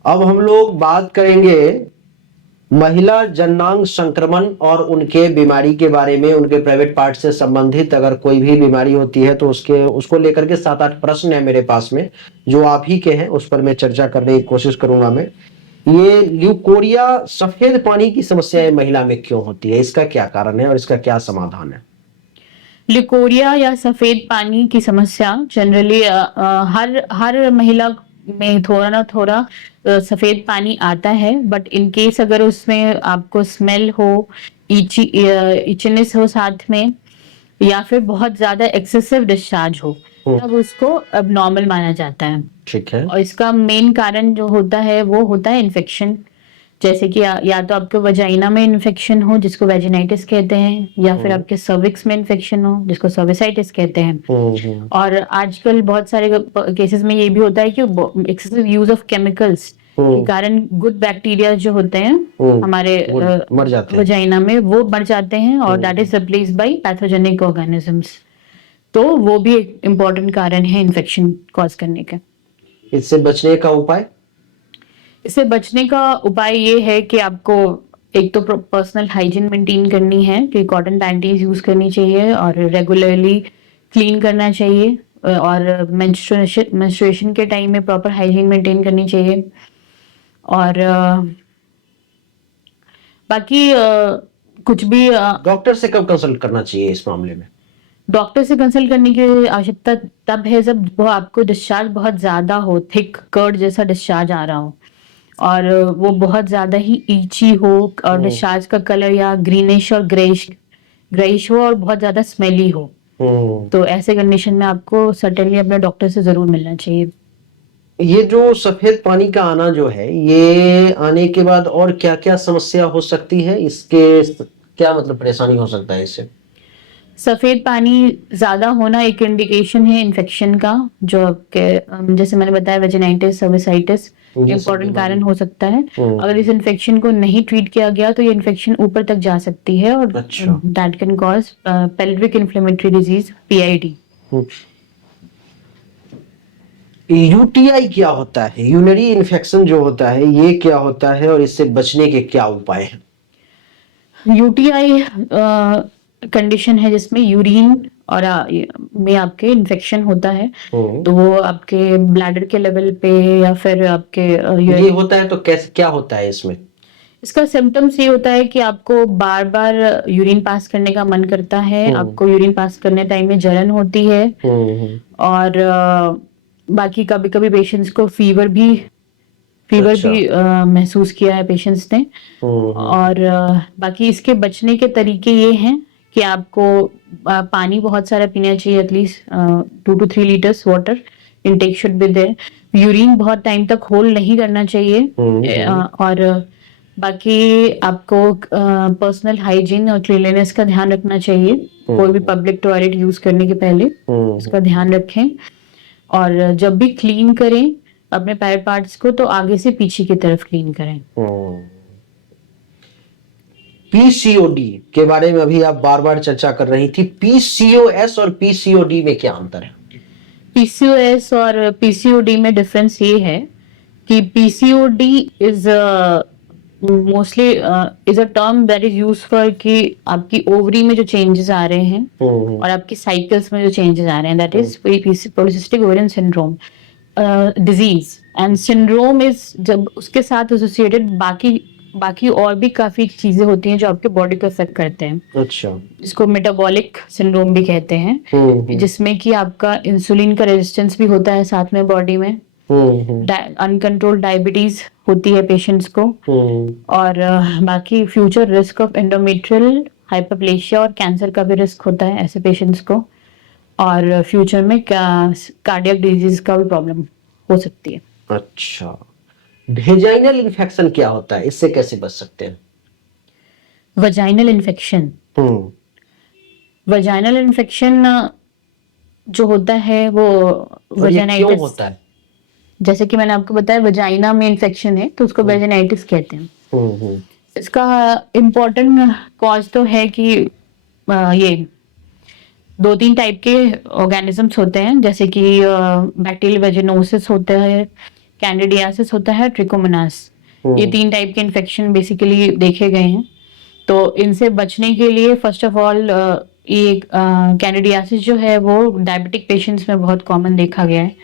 अब हम लोग बात करेंगे महिला जननांग संक्रमण और उनके बीमारी के बारे में। उनके प्राइवेट पार्ट से संबंधित अगर कोई भी बीमारी होती है तो उसको लेकर के 7-8 प्रश्न है मेरे पास में, जो आप ही के हैं, उस पर मैं चर्चा करने की कोशिश करूंगा मैं। ये ल्यूकोरिया सफेद पानी की समस्या महिला में क्यों होती है, इसका क्या कारण है और इसका क्या समाधान है? लिकोरिया या सफेद पानी की समस्या जनरली हर हर महिला में थोड़ा ना थोड़ा सफेद पानी आता है, बट इन केस अगर उसमें आपको स्मेल हो, इचनेस हो साथ में, या फिर बहुत ज्यादा एक्सेसिव डिस्चार्ज हो, तब उसको अब नॉर्मल माना जाता है। ठीक है। और इसका मेन कारण जो होता है वो होता है इन्फेक्शन, जैसे कि या तो आपके वजाइना में इन्फेक्शन हो जिसको वेजिनाइटिस कहते हैं, या फिर आपके सर्विक्स में इन्फेक्शन हो जिसको सर्विसाइटिस कहते हैं। और आजकल बहुत सारे केसेस में ये भी होता है कि एक्सेसिव यूज ऑफ केमिकल्स के कारण गुड बैक्टीरिया जो होते हैं हमारे मर जाते हैं। वजाइना में, वो मर जाते हैं और that is replaced by pathogenic organisms. तो वो भी एक इम्पोर्टेंट कारण है इन्फेक्शन कॉज करने का। इससे बचने का उपाय? इससे बचने का उपाय ये है कि आपको एक तो पर्सनल हाइजीन मेंटेन करनी है, कि कॉटन पैंटीज यूज करनी चाहिए और रेगुलरली क्लीन करना चाहिए, और मेंस्ट्रुएशन के टाइम में प्रॉपर हाइजीन मेंटेन करनी चाहिए। और बाकी कुछ भी डॉक्टर से कब कंसल्ट करना चाहिए इस मामले में? डॉक्टर से कंसल्ट करने की आवश्यकता तब है जब वो आपको डिस्चार्ज बहुत ज्यादा हो, थिक कर्ड जैसा डिस्चार्ज आ रहा हो, और वो बहुत ज्यादा ही ईची हो, और डिस्चार्ज का कलर या ग्रीनिश और ग्रेइश हो और बहुत ज्यादा स्मेली हो। तो ऐसे कंडीशन में आपको सर्टेनली अपने डॉक्टर से जरूर मिलना चाहिए। ये जो सफेद पानी का आना जो है, ये आने के बाद और क्या-क्या समस्या हो सकती है? इसके क्या मतलब परेशानी हो सकता है इससे? सफेद पानी ज्यादा होना एक इंडिकेशन है इन्फेक्शन का, जो आपके जैसे मैंने बताया वेजिनाइटिस, सर्विसाइटिस इम्पोर्टेंट कारण हो सकता है। अगर इस इन्फेक्शन को नहीं ट्रीट किया गया तो ये इन्फेक्शन ऊपर तक जा सकती है, और that can cause pelvic inflammatory disease, PID। UTI क्या होता है? यूरिनरी इन्फेक्शन जो होता है ये क्या होता है और इससे बचने के क्या उपाय हैं? यूटीआई कंडीशन है जिसमें यूरिन और में आपके इन्फेक्शन होता है, तो वो आपके ब्लैडर के लेवल पे या फिर आपके ये होता है तो कैसे, क्या होता है इसमें? इसका सिम्टम्स ये होता है कि आपको बार बार यूरिन पास करने का मन करता है, आपको यूरिन पास करने टाइम में जलन होती है, और बाकी कभी कभी पेशेंट्स को फीवर भी महसूस किया है पेशेंट्स ने। और बाकी इसके बचने के तरीके ये हैं कि आपको पानी बहुत सारा पीना चाहिए, at least 2 to 3 litres water intake should be there. Urine बहुत टाइम तक होल्ड नहीं करना चाहिए, और बाकी आपको पर्सनल हाइजीन और क्लीनलीनेस का ध्यान रखना चाहिए। कोई भी पब्लिक टॉयलेट यूज करने के पहले इसका ध्यान रखें, और जब भी क्लीन करें अपने प्राइवेट पार्ट्स को तो आगे से पीछे की तरफ क्लीन करें। पीसीओडी के बारे में अभी आप बार बार चर्चा कर रही थी, पीसीओएस और पीसीओडी में क्या अंतर है? पीसीओएस और पीसीओडी में डिफरेंस ये है कि PCOD is mostly is a term that is use for कि आपकी ओवरी में जो चेंजेस आ रहे हैं और आपकी साइकिल्स में जो चेंजेस आ रहे हैं, that is polycystic ovarian syndrome disease. And syndrome is जब उसके साथ एसोसिएटेड बाकी और भी काफी चीजें होती हैं जो आपके बॉडी को अफेक्ट करते हैं। अच्छा। जिसको मेटाबॉलिक सिंड्रोम भी कहते हैं, जिसमें कि आपका इंसुलिन का रेजिस्टेंस भी होता है साथ में बॉडी में, अनकंट्रोल्ड डायबिटीज होती है पेशेंट्स को, और बाकी future risk of endometrial hyperplasia और कैंसर का भी रिस्क होता है ऐसे पेशेंट्स को, और फ्यूचर में कार्डियक डिजीज का भी प्रॉब्लम हो सकती है। अच्छा, वेजाइनल इन्फेक्शन क्या होता है, इससे कैसे बच सकते हैं? वजाइनल इन्फेक्शन वजाइनल इन्फेक्शन जो होता है वो वेजाइनाइटिस होता है। जैसे कि मैंने आपको बताया वजाइना में इन्फेक्शन है तो उसको वेजाइनाइटिस कहते हैं। इसका इम्पोर्टेंट कॉज तो है कि ये 2-3 टाइप के ऑर्गेनिजम्स होते हैं, जैसे कि बैक्टीरियल वेजिनोसिस होता है, कैंडिडियासिस होता है, ट्रिकोमोनास। ये 3 टाइप के इन्फेक्शन बेसिकली देखे गए हैं। तो इनसे बचने के लिए फर्स्ट ऑफ ऑल ये कैंडिडियासिस जो है वो डायबिटिक पेशेंट्स में बहुत कॉमन देखा गया है,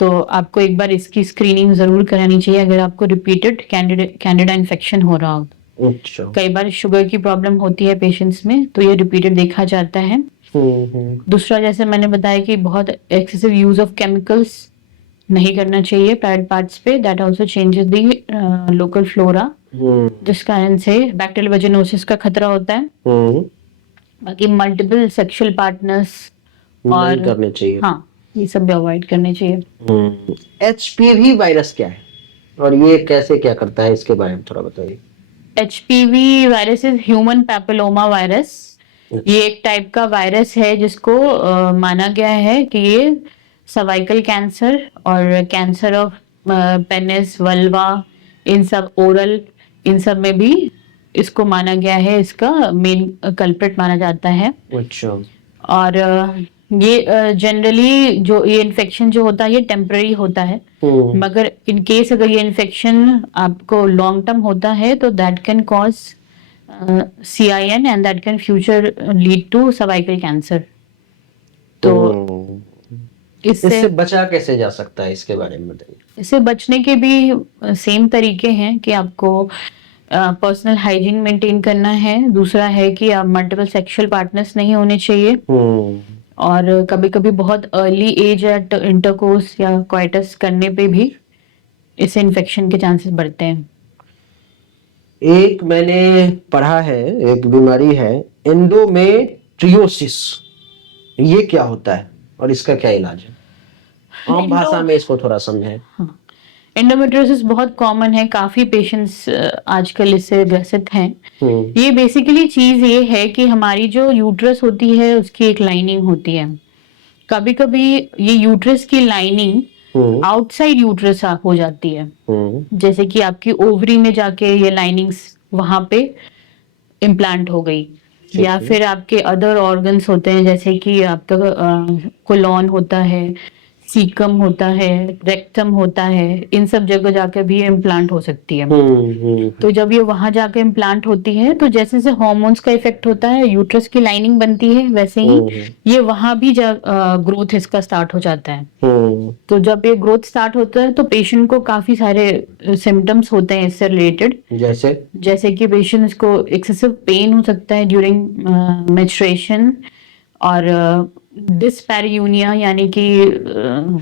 तो आपको एक बार इसकी स्क्रीनिंग जरूर करानी चाहिए अगर आपको रिपीटेड कैंडिडा इन्फेक्शन हो रहा हो। अच्छा। कई बार शुगर की प्रॉब्लम होती है पेशेंट्स में, तो ये रिपीटेड देखा जाता है। दूसरा, जैसे मैंने बताया कि बहुत एक्सेसिव यूज ऑफ केमिकल्स नहीं करना चाहिए प्राइवेट पार्ट्स पे, that also changes the local flora, जिस कारण से बैक्टीरियल वेजिनोसिस का खतरा होता है। बाकी मल्टीपल सेक्सुअल पार्टनर्स नहीं और करने चाहिए। हाँ, ये सब भी अवॉइड करने चाहिए। एचपीवी वायरस क्या है और ये कैसे क्या करता है, इसके बारे में थोड़ा बताइए। HPV virus is human papilloma virus. ये एक टाइप का वायरस है जिसको माना गया है कि ये सर्वाइकल कैंसर और कैंसर ऑफ पेनिस, वल्वा, इन सब ओरल, इन सब में भी इसको माना गया है, इसका मेन कल्प्रिट माना जाता है। अच्छा। और ये जनरली जो ये इन्फेक्शन जो होता है ये टेम्पररी होता है, मगर इन केस अगर ये इन्फेक्शन आपको लॉन्ग टर्म होता है तो that can cause CIN and that can future lead to cervical cancer. तो इससे बचा कैसे जा सकता है, इसके बारे में बताइए। इससे बचने के भी सेम तरीके हैं कि आपको पर्सनल हाइजीन मेंटेन करना है। दूसरा है कि आप मल्टीपल सेक्सुअल पार्टनर्स नहीं होने चाहिए। और कभी कभी बहुत अर्ली एज एट इंटरकोर्स या क्वाइटस करने पे भी इससे इन्फेक्शन के चांसेस बढ़ते हैं। एक मैंने पढ़ा है, एक बीमारी है एंडोमेट्रियोसिस, ये क्या होता है और इसका क्या इलाज है? आम भाषा में इसको थोड़ा समझें। एंडोमेट्रियोसिस बहुत कॉमन है, काफी पेशेंट्स आजकल इससे ग्रसित हैं। ये बेसिकली चीज ये है कि हमारी जो यूट्रस होती है उसकी एक लाइनिंग होती है। कभी कभी ये यूट्रस की लाइनिंग आउटसाइड यूट्रस हो जाती है, जैसे कि आपकी ओवरी में जाके ये लाइनिंग्स वहां पे इम्प्लांट हो गई, या फिर आपके अदर ऑर्गन्स होते हैं जैसे कि आपका कोलॉन होता है, सीकम होता है, रेक्टम होता है, इन सब जगह जाकर भी इम्प्लांट हो सकती है। तो जब ये वहां जाकर इम्प्लांट होती है तो जैसे जैसे हार्मोन्स का इफेक्ट होता है, यूट्रस की लाइनिंग बनती है, वैसे ही ये वहां भी ग्रोथ इसका स्टार्ट हो जाता है। तो जब ये ग्रोथ स्टार्ट होता है तो पेशेंट को काफी सारे सिम्टम्स होते हैं इससे रिलेटेड, जैसे कि पेशेंट्स को एक्सेसिव पेन हो सकता है ड्यूरिंग मेंस्ट्रुएशन, और डिस्पैरियूनिया यानी कि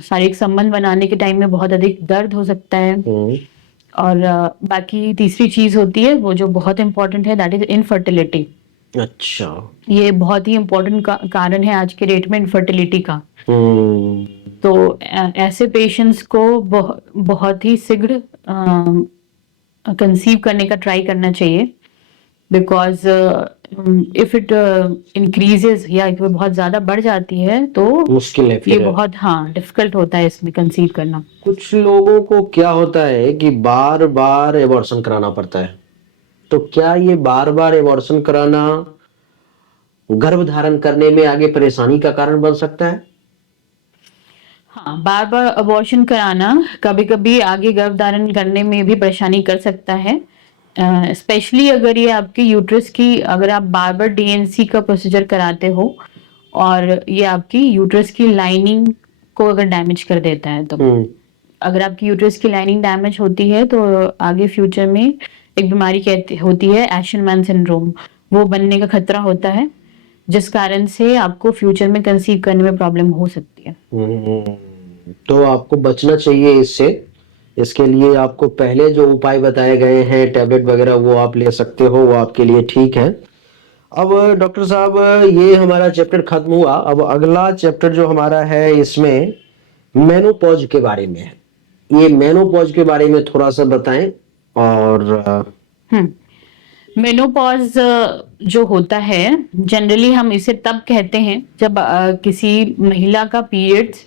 शारीरिक संबंध बनाने के टाइम में बहुत अधिक दर्द हो सकता है। और बाकी तीसरी चीज होती है वो जो बहुत इंपॉर्टेंट है, दैट इज इनफर्टिलिटी। अच्छा, ये बहुत ही इम्पोर्टेंट कारण है आज के डेट में इनफर्टिलिटी का। तो ऐसे पेशेंट्स को बहुत ही शीघ्र कंसीव करने का ट्राई करना चाहिए, बिकॉज इफ इट इंक्रीजेस या बहुत ज्यादा बढ़ जाती है तो मुश्किल है, ये बहुत डिफिकल्ट होता है इसमें कंसीव करना। कुछ लोगों को क्या होता है कि बार बार एबॉर्शन कराना पड़ता है, तो क्या ये बार बार एबॉर्शन कराना गर्भ धारण करने में आगे परेशानी का कारण बन सकता है? हाँ, बार बार अबॉर्शन कराना कभी कभी आगे गर्भ धारण करने में भी परेशानी कर सकता है, स्पेशली अगर ये आपके यूट्रस की, अगर आप बार बार DNC का प्रोसीजर कराते हो और ये आपकी यूट्रस की लाइनिंग को अगर डैमेज कर देता है। तो अगर आपकी यूट्रस की लाइनिंग डैमेज होती है तो आगे फ्यूचर में एक बीमारी होती है एशनमैन सिंड्रोम, वो बनने का खतरा होता है, जिस कारण से आपको फ्यूचर में कंसीव करने में प्रॉब्लम हो सकती है। तो आपको बचना चाहिए इससे। इसके लिए आपको पहले जो उपाय बताए गए हैं, टैबलेट वगैरह, वो आप ले सकते हो, वो आपके लिए ठीक है। अब डॉक्टर साहब, ये हमारा चैप्टर खत्म हुआ। अब अगला चैप्टर जो हमारा है इसमें मेनोपॉज के बारे में है। ये मेनोपॉज के बारे में थोड़ा सा बताएं। और मेनोपॉज जो होता है जनरली हम इसे तब कहते हैं जब किसी महिला का पीरियड्स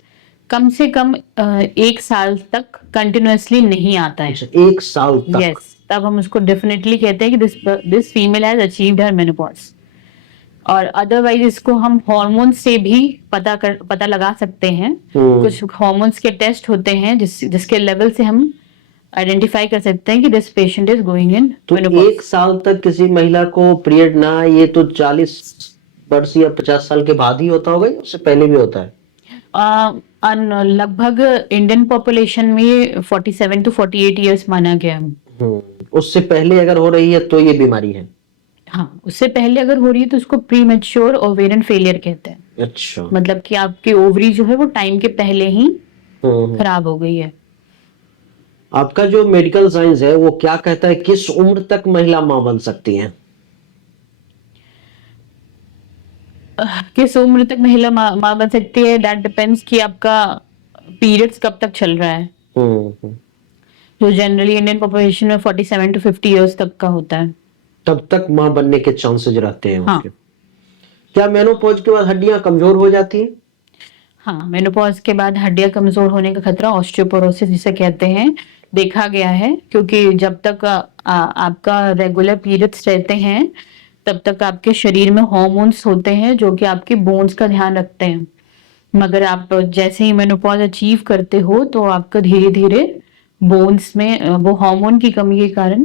कम से कम 1 साल तक कंटिन्यूअसली नहीं आता है। 1 साल तक? यस, तब हम उसको डेफिनेटली कहते हैं कि this female has achieved her menopause. और अदरवाइज इसको हम हार्मोन से भी पता लगा सकते हैं। कुछ हार्मोन्स के टेस्ट होते हैं जिसके लेवल से हम आइडेंटिफाई कर सकते हैं कि this patient is going in menopause. 1 साल तक किसी महिला को पीरियड ना, ये तो 40 वर्ष या 50 साल के बाद ही होता होगा, उससे पहले भी होता है? लगभग इंडियन पॉपुलेशन में 47 to 48 ईयर्स माना गया है। उससे पहले अगर हो रही है तो ये बीमारी है। हाँ, उससे पहले अगर हो रही है तो उसको प्रीमेच्योर ओवेरियन फेलियर कहते हैं। अच्छा। मतलब कि आपकी ओवरी जो है वो टाइम के पहले ही हम्म। खराब हो गई है। आपका जो मेडिकल साइंस है वो क्या कहता है, किस उम्र तक महिला मां बन सकती है? किस उम्र तक महिला माँ बन सकती है, दैट डिपेंड्स कि आपका पीरियड्स कब तक चल रहा है। हम्म। जो जनरली इंडियन पॉपुलेशन में 47 to 50 ईयर्स तक का होता है। तब तक मां बनने के चांसेस रहते हैं हाँ। उसके। क्या मेनोपॉज के बाद हड्डियां कमजोर हो जाती हैं? हाँ, मेनोपॉज के बाद हड्डियां कमजोर होने का खतरा, ऑस्टियोपोरोसिस जिसे कहते हैं, देखा गया है। क्योंकि जब तक आपका रेगुलर पीरियड्स रहते हैं तब तक आपके शरीर में हॉर्मोन्स होते हैं जो कि आपके बोन्स का ध्यान रखते हैं। मगर आप जैसे ही मेनोपॉज अचीव करते हो तो आपका धीरे धीरे बोन्स में वो हार्मोन की कमी के कारण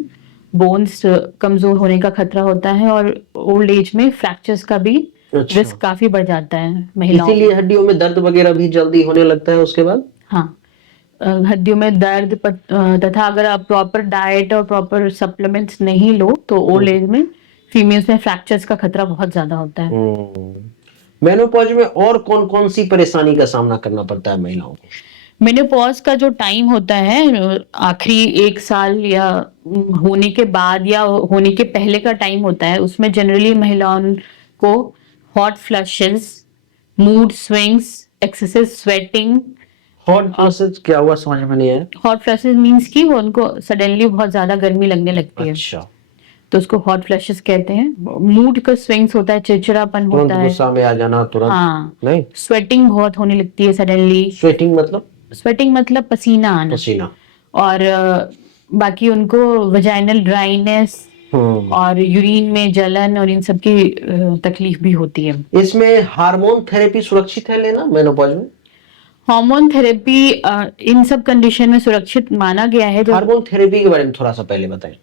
बोन्स कमजोर होने का खतरा होता है, और ओल्ड एज में फ्रैक्चर्स का भी अच्छा। रिस्क काफी बढ़ जाता है महिलाओं इसीलिए में। हड्डियों में दर्द वगैरह भी जल्दी होने लगता है उसके बाद। हाँ, हड्डियों में दर्द तथा अगर आप प्रॉपर डाइट और प्रॉपर सप्लीमेंट्स नहीं लो तो ओल्ड एज में फीमेल्स में फ्रैक्चर्स का खतरा बहुत ज्यादा होता है। मेनोपॉज में और कौन कौन सी परेशानी का सामना करना पड़ता है महिलाओं को? मेनोपॉज का जो टाइम होता है, आखिरी 1 साल या होने के बाद या होने के पहले का टाइम होता है, उसमें जनरली महिलाओं को hot flushes, mood swings, excessive sweating. Hot flushes क्या हुआ, समझ में नहीं आया। हॉट फ्लशेस मींस कि वो उनको सडनली बहुत ज्यादा गर्मी लगने लगती है, अच्छा। तो उसको हॉट फ्लशेस कहते हैं। मूड का स्विंग्स होता है, चिड़चिड़ापन तुरंत होता है। गुस्सा में आ जाना तुरंत। हाँ, नहीं। स्वेटिंग बहुत होने लगती है सडनली। स्वेटिंग मतलब? स्वेटिंग मतलब पसीना आना। पसीना। और बाकी उनको वजाइनल ड्राइनेस और यूरिन में जलन और इन सब की तकलीफ भी होती है। इसमें हार्मोन थेरेपी सुरक्षित है लेना मेनोपॉज में? हार्मोन थेरेपी इन सब कंडीशन में सुरक्षित माना गया है। हार्मोन थेरेपी के बारे में थोड़ा सा पहले बताएं।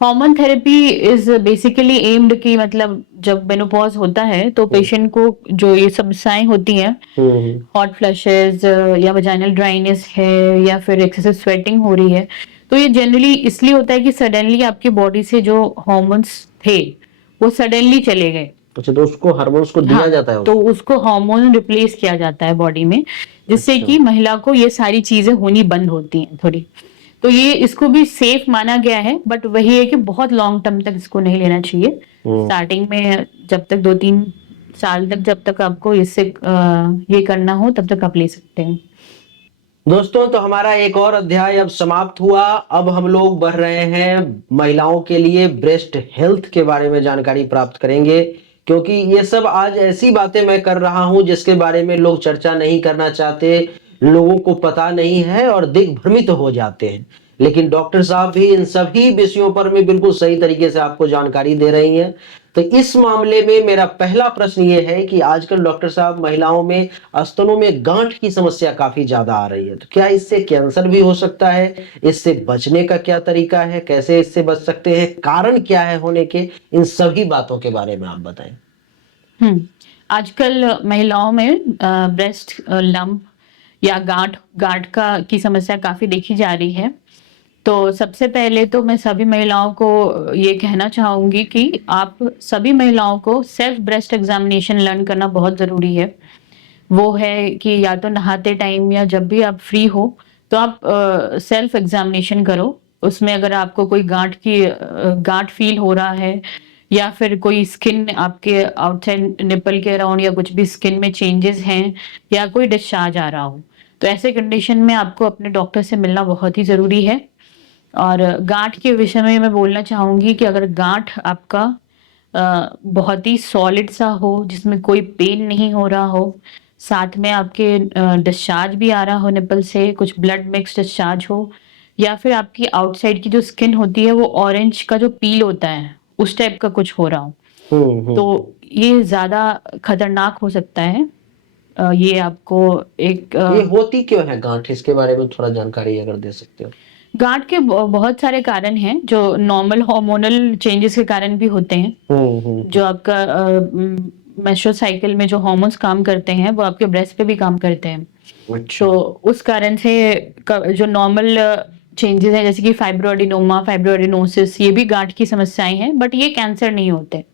Hormone therapy is basically aimed की, मतलब जब मेनोपॉज होता है तो पेशेंट को जो ये समस्याएं होती हैं, हॉट फ्लशेस या वजाइनल ड्राइनेस है या फिर एक्सेसिव स्वेटिंग हो रही है, तो ये जनरली इसलिए होता है कि सडनली आपकी बॉडी से जो हॉर्मोन्स थे वो सडनली चले गए। अच्छा, तो उसको हार्मोन्स को दिया जाता है तो उसको हार्मोन रिप्लेस किया जाता है बॉडी में, जिससे कि महिला को ये सारी चीजें होनी बंद होती हैं थोड़ी। तो ये इसको भी सेफ माना गया है, बट वही है कि बहुत लॉन्ग टर्म तक इसको नहीं लेना चाहिए। स्टार्टिंग में जब तक 2-3 साल तक, जब तक आपको इससे ये करना हो तब तक आप ले सकते हैं। दोस्तों, तो हमारा एक और अध्याय अब समाप्त हुआ। अब हम लोग बढ़ रहे हैं महिलाओं के लिए ब्रेस्ट हेल्थ के बारे में जानकारी प्राप्त करेंगे, क्योंकि ये सब आज ऐसी बातें मैं कर रहा हूं जिसके बारे में लोग चर्चा नहीं करना चाहते, लोगों को पता नहीं है और दिग्भ्रमित हो जाते हैं। लेकिन डॉक्टर साहब भी इन सभी विषयों पर में बिल्कुल सही तरीके से आपको जानकारी दे रही हैं। तो इस मामले में मेरा पहला प्रश्न ये है कि आजकल डॉक्टर साहब महिलाओं में स्तनों में गांठ की समस्या काफी ज्यादा आ रही है, तो क्या इससे कैंसर भी हो सकता है? इससे बचने का क्या तरीका है, कैसे इससे बच सकते हैं, कारण क्या है होने के, इन सभी बातों के बारे में आप बताएं। आजकल महिलाओं में ब्रेस्ट लंप या गांठ गांठ का की समस्या काफी देखी जा रही है। तो सबसे पहले तो मैं सभी महिलाओं को ये कहना चाहूंगी कि आप सभी महिलाओं को सेल्फ ब्रेस्ट एग्जामिनेशन लर्न करना बहुत जरूरी है। वो है कि या तो नहाते टाइम या जब भी आप फ्री हो तो आप सेल्फ एग्जामिनेशन करो। उसमें अगर आपको कोई गांठ फील हो रहा है या फिर कोई स्किन आपके आउटसाइड निपल के अराउंड या कुछ भी स्किन में चेंजेस हैं या कोई डिस्चार्ज आ रहा हो, तो ऐसे कंडीशन में आपको अपने डॉक्टर से मिलना बहुत ही जरूरी है। और गांठ के विषय में मैं बोलना चाहूंगी कि अगर गांठ आपका बहुत ही सॉलिड सा हो, जिसमें कोई पेन नहीं हो रहा हो, साथ में आपके डिस्चार्ज भी आ रहा हो निपल से, कुछ ब्लड मिक्स डिस्चार्ज हो, या फिर आपकी आउटसाइड की जो स्किन होती है वो ऑरेंज का जो पील होता है उस टाइप का कुछ हो रहा हो, तो ये ज्यादा खतरनाक हो सकता है। ये आपको एक ये होती क्यों है गांठ, इसके बारे में थोड़ा जानकारी अगर दे सकते हो। गांठ के बहुत सारे कारण हैं जो नॉर्मल हार्मोनल चेंजेस के कारण भी होते हैं। जो आपका मेंस्ट्रुअल साइकिल में जो हार्मोन्स काम करते हैं वो आपके ब्रेस्ट पे भी काम करते हैं। अच्छा। तो उस कारण से जो नॉर्मल चेंजेस हैं जैसे कि फाइब्रोएडिनोमा, फाइब्रोएडिनोसिस, ये भी गांठ की समस्याएं हैं, बट ये कैंसर नहीं होते।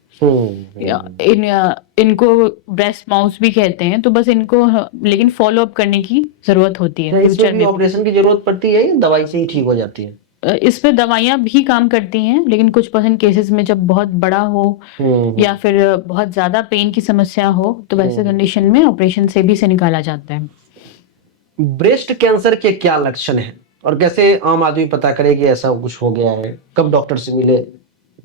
इनको ब्रेस्ट माउस भी कहते हैं, तो बस इनको लेकिन फॉलो अप करने की जरूरत होती है क्या इसमें फ्यूचर भी में। ऑपरेशन की जरूरत पड़ती है या दवाई से ही ठीक हो जाती है? इस पे दवाइयाँ भी काम करती हैं, लेकिन कुछ परसेंट केसेस में जब बहुत बड़ा हो या फिर बहुत ज़्यादा पेन की समस्या हो, तो वैसे कंडीशन में ऑपरेशन से भी इसे निकाला जाता है। ब्रेस्ट कैंसर के क्या लक्षण हैं और कैसे आम आदमी पता करे कि ऐसा कुछ हो गया है? कब डॉक्टर से मिले?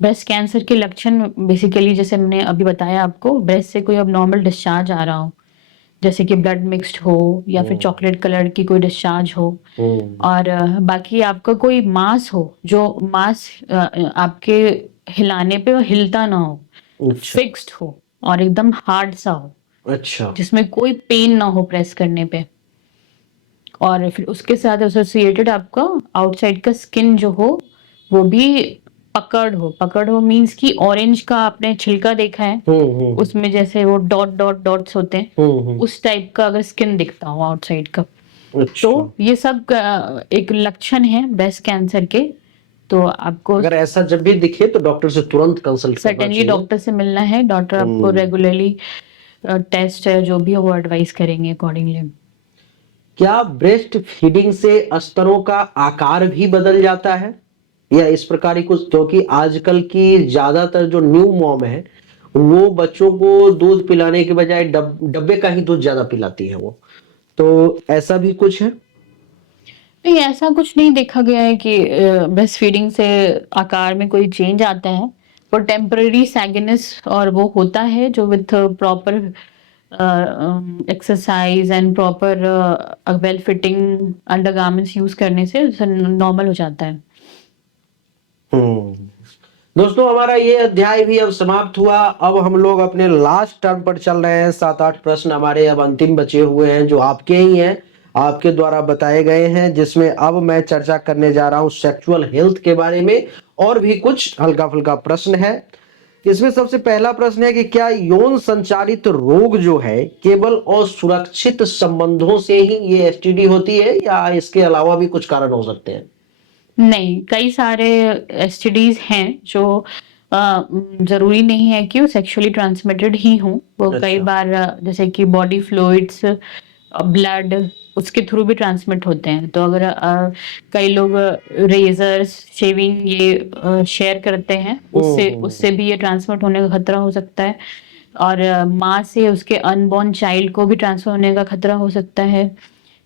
ब्रेस्ट कैंसर के लक्षण बेसिकली जैसे मैंने अभी बताया आपको, ब्रेस्ट से कोई अब डिस्चार्ज आ रहा हो, जैसे कि ब्लड मिक्स्ड हो या फिर चॉकलेट कलर की कोई डिस्चार्ज हो, और बाकी आपका कोई मांस हो, जो मांस आपके हिलाने पे हिलता ना हो, अच्छा। फिक्स्ड हो और एकदम हार्ड सा हो, अच्छा। जिसमें कोई पेन ना हो प्रेस करने पे, और फिर उसके साथ एसोसिएटेड आपका आउटसाइड का स्किन जो हो वो भी पकड़ हो मींस कि ऑरेंज का आपने छिलका देखा है, उसमें जैसे वो डॉट डॉट डॉट्स होते हैं, उस टाइप का अगर स्किन दिखता हो आउटसाइड का, अच्छा। तो ये सब एक लक्षण है ब्रेस्ट कैंसर के। तो आपको अगर ऐसा जब भी दिखे तो डॉक्टर से तुरंत कंसल्ट करना सर्टेनली चाहिए। डॉक्टर से मिलना है, डॉक्टर आपको रेगुलरली टेस्ट है जो भी हो वो एडवाइस करेंगे अकॉर्डिंगली। क्या ब्रेस्ट फीडिंग से स्तनों का आकार भी बदल जाता है या इस प्रकार ही कुछ? क्योंकि आजकल की ज्यादातर जो न्यू मॉम है वो बच्चों को दूध पिलाने के बजाय डब्बे का ही दूध ज्यादा पिलाती है वो, तो ऐसा भी कुछ है? नहीं, ऐसा कुछ नहीं देखा गया है कि ब्रेस्ट फीडिंग से आकार में कोई चेंज आता है, पर टेम्पररी सैगिनेस और वो होता है जो with proper exercise and proper well fitting undergarments use करने से नॉर्मल हो जाता है। दोस्तों, हमारा ये अध्याय भी अब समाप्त हुआ। अब हम लोग अपने लास्ट टर्म पर चल रहे हैं। 7-8 प्रश्न हमारे अब अंतिम बचे हुए हैं जो आपके ही हैं, आपके द्वारा बताए गए हैं, जिसमें अब मैं चर्चा करने जा रहा हूं सेक्सुअल हेल्थ के बारे में, और भी कुछ हल्का फुल्का प्रश्न है। इसमें सबसे पहला प्रश्न है कि क्या यौन संचारित रोग जो है केवल और सुरक्षित संबंधों से ही ये एसटीडी होती है या इसके अलावा भी कुछ कारण हो सकते हैं? नहीं, कई सारे एसटीडीज हैं जो जरूरी नहीं है कि वो सेक्सुअली ट्रांसमिटेड ही हों। वो कई बार जैसे कि बॉडी फ्लूइड्स, ब्लड, उसके थ्रू भी ट्रांसमिट होते हैं। तो अगर कई लोग रेजर्स, शेविंग ये शेयर करते हैं, उससे उससे भी ये ट्रांसमिट होने का खतरा हो सकता है। और माँ से उसके अनबॉर्न चाइल्ड को भी ट्रांसफर होने का खतरा हो सकता है।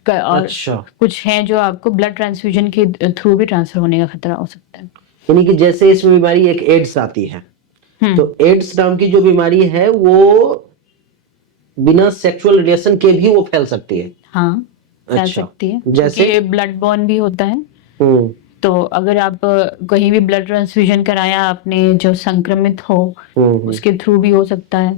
और अच्छा। कुछ हैं जो आपको ब्लड ट्रांसफ्यूजन के थ्रू भी ट्रांसफर होने का खतरा हो सकता है। यानी कि जैसे इसमें बीमारी एक एड्स आती है, तो एड्स नाम की जो बीमारी है वो बिना सेक्सुअल रिलेशन के भी वो फैल सकती है? हाँ, फैल अच्छा। सकती है, जैसे क्योंकि ब्लड बॉर्न भी होता है। तो अगर आप कहीं भी ब्लड ट्रांसफ्यूजन कराया आपने जो संक्रमित हो, उसके थ्रू भी हो सकता है।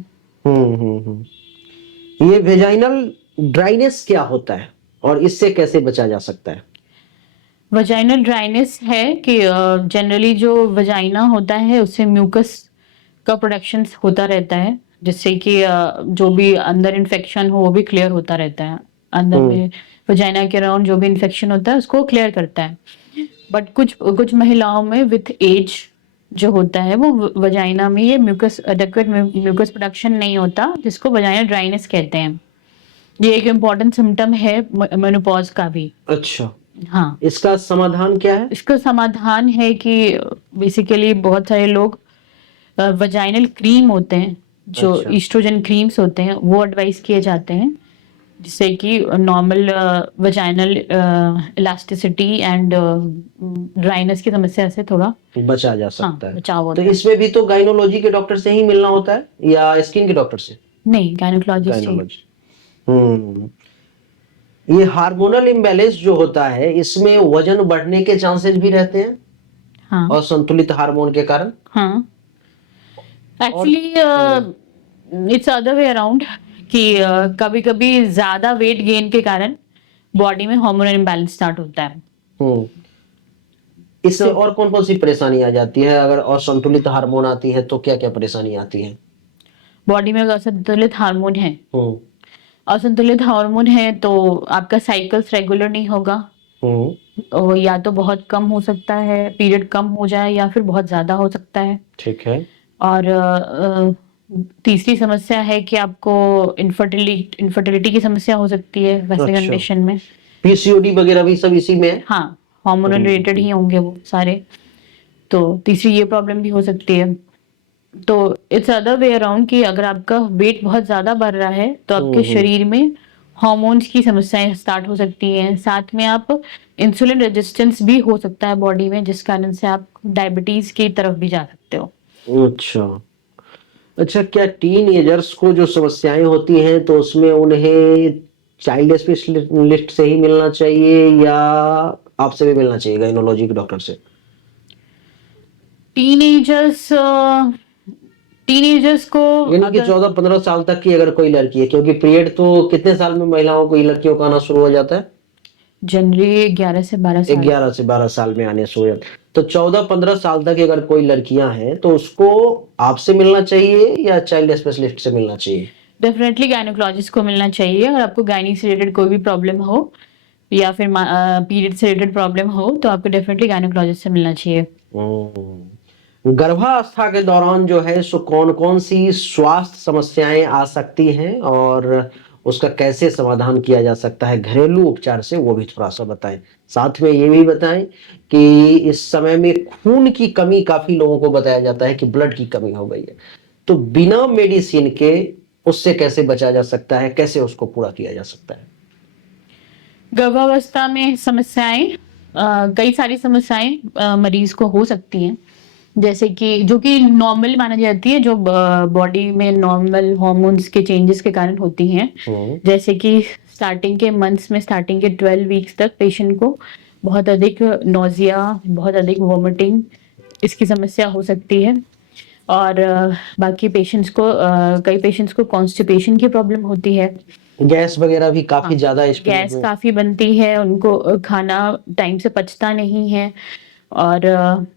ये वेजाइनल ड्राइनेस क्या होता है और इससे कैसे बचा जा सकता है? वजाइनल ड्राइनेस है कि जनरली जो वजाइना होता है उससे म्यूकस का प्रोडक्शन होता रहता है, जिससे कि जो भी अंदर इन्फेक्शन हो वो भी क्लियर होता रहता है। अंदर में वजाइना के अराउंड जो भी इन्फेक्शन होता है उसको क्लियर करता है। बट कुछ कुछ महिलाओं में विथ एज जो होता है वो वजाइना में ये म्यूकस एडेक्वेट म्यूकस प्रोडक्शन नहीं होता, जिसको वजाइनल ड्राइनेस कहते हैं। ये एक इम्पॉर्टेंट सिम्टम है मेनोपॉज का भी। अच्छा। हाँ, इसका समाधान क्या है? इसका समाधान है कि बेसिकली बहुत सारे लोग वजाइनल क्रीम होते हैं जो अच्छा। ईस्ट्रोजन क्रीम्स होते हैं वो एडवाइस किए जाते हैं, जिससे कि normal vaginal elasticity and dryness की समस्या से थोड़ा बचा जा सकता है। बचाव तो होता है। इसमें भी तो गाइनोलॉजी के डॉक्टर से ही मिलना होता है या स्किन के डॉक्टर से? नहीं, गायनोकोलॉजिस्ट ही। गाइनोलॉजी। ये हार्मोनल इम्बैलेंस जो होता है इसमें वजन बढ़ने के चांसेस भी रहते हैं हाँ और संतुलित हार्मोन के कारण? हाँ, actually it's other way around कि कभी कभी ज्यादा वेट गेन के कारण बॉडी में हार्मोनल इम्बैलेंस स्टार्ट होता है। इससे और कौन कौन सी परेशानी आ जाती है? अगर असंतुलित हार्मोन आती है तो क्या क्या परेशानी आती है? बॉडी में अगर असंतुलित हार्मोन है असंतुलित हार्मोन है तो आपका साइकिल्स रेगुलर नहीं होगा, और या तो बहुत कम हो सकता है, पीरियड कम हो जाए या फिर बहुत ज्यादा हो सकता है। ठीक है। और तीसरी समस्या है कि आपको इनफर्टिलिटी की समस्या हो सकती है वैसे अच्छा, कंडीशन में। पीसीओडी वगैरह भी सब इसी में है। हाँ, हार्मोनल रिलेटेड ही होंगे वो सारे। तो तीसरी ये प्रॉब्लम भी हो सकती है। तो इट्स अदर वे अराउंड कि अगर आपका वेट बहुत ज्यादा बढ़ रहा है तो आपके शरीर में हार्मोन्स की समस्याएं स्टार्ट हो सकती हैं। साथ में आप इंसुलिन रेजिस्टेंस भी हो सकता है बॉडी में, जिस कारण से आप डायबिटीज की तरफ भी जा सकते हो। अच्छा अच्छा, क्या टीन एजर्स को जो समस्याएं होती हैं तो उसमें उन्हें चाइल्ड स्पेशलिस्ट से ही मिलना चाहिए या आपसे भी मिलना चाहिए गाइनोलॉजी के डॉक्टर से? टीनेजर्स टीनेजर्स को यानी कि अगर 14-15 साल तक की अगर कोई लड़की है, क्योंकि पीरियड तो कितने साल में महिलाओं को, लड़कियों का आना शुरू हो जाता है? जनरली 11 से 12 साल 11 से 12 साल में आने शुरू हो जाता है। तो 14-15 साल तक अगर कोई लड़कियां हैं तो उसको आपसे मिलना चाहिए या चाइल्ड स्पेशलिस्ट से मिलना चाहिए? डेफिनेटली गायनोकोलॉजिस्ट को मिलना चाहिए। अगर आपको गायनी से रिलेटेड कोई भी प्रॉब्लम हो या फिर पीरियड से रिलेटेड प्रॉब्लम हो तो आपको डेफिनेटली गायनोकोलॉजिस्ट से मिलना चाहिए। गर्भावस्था के दौरान जो है सो कौन कौन सी स्वास्थ्य समस्याएं आ सकती हैं और उसका कैसे समाधान किया जा सकता है घरेलू उपचार से, वो भी थोड़ा सा बताएं। साथ में ये भी बताएं कि इस समय में खून की कमी काफी लोगों को बताया जाता है कि ब्लड की कमी हो गई है, तो बिना मेडिसिन के उससे कैसे बचा जा सकता है, कैसे उसको पूरा किया जा सकता है? गर्भावस्था में समस्याएं, कई सारी समस्याएं मरीज को हो सकती हैं, जैसे कि जो कि नॉर्मल माना जाती है, जो बॉडी में नॉर्मल हार्मोन्स के चेंजेस के कारण होती हैं। जैसे कि स्टार्टिंग के मंथ्स में, स्टार्टिंग के 12 वीक्स तक पेशेंट को बहुत अधिक नोजिया, बहुत अधिक वोमिटिंग, इसकी समस्या हो सकती है। और बाकी पेशेंट्स को कई पेशेंट्स को कॉन्स्टिपेशन की प्रॉब्लम होती है। गैस वगैरह भी काफी हाँ, ज्यादा इस गैस काफी बनती है, उनको खाना टाइम से पचता नहीं है। और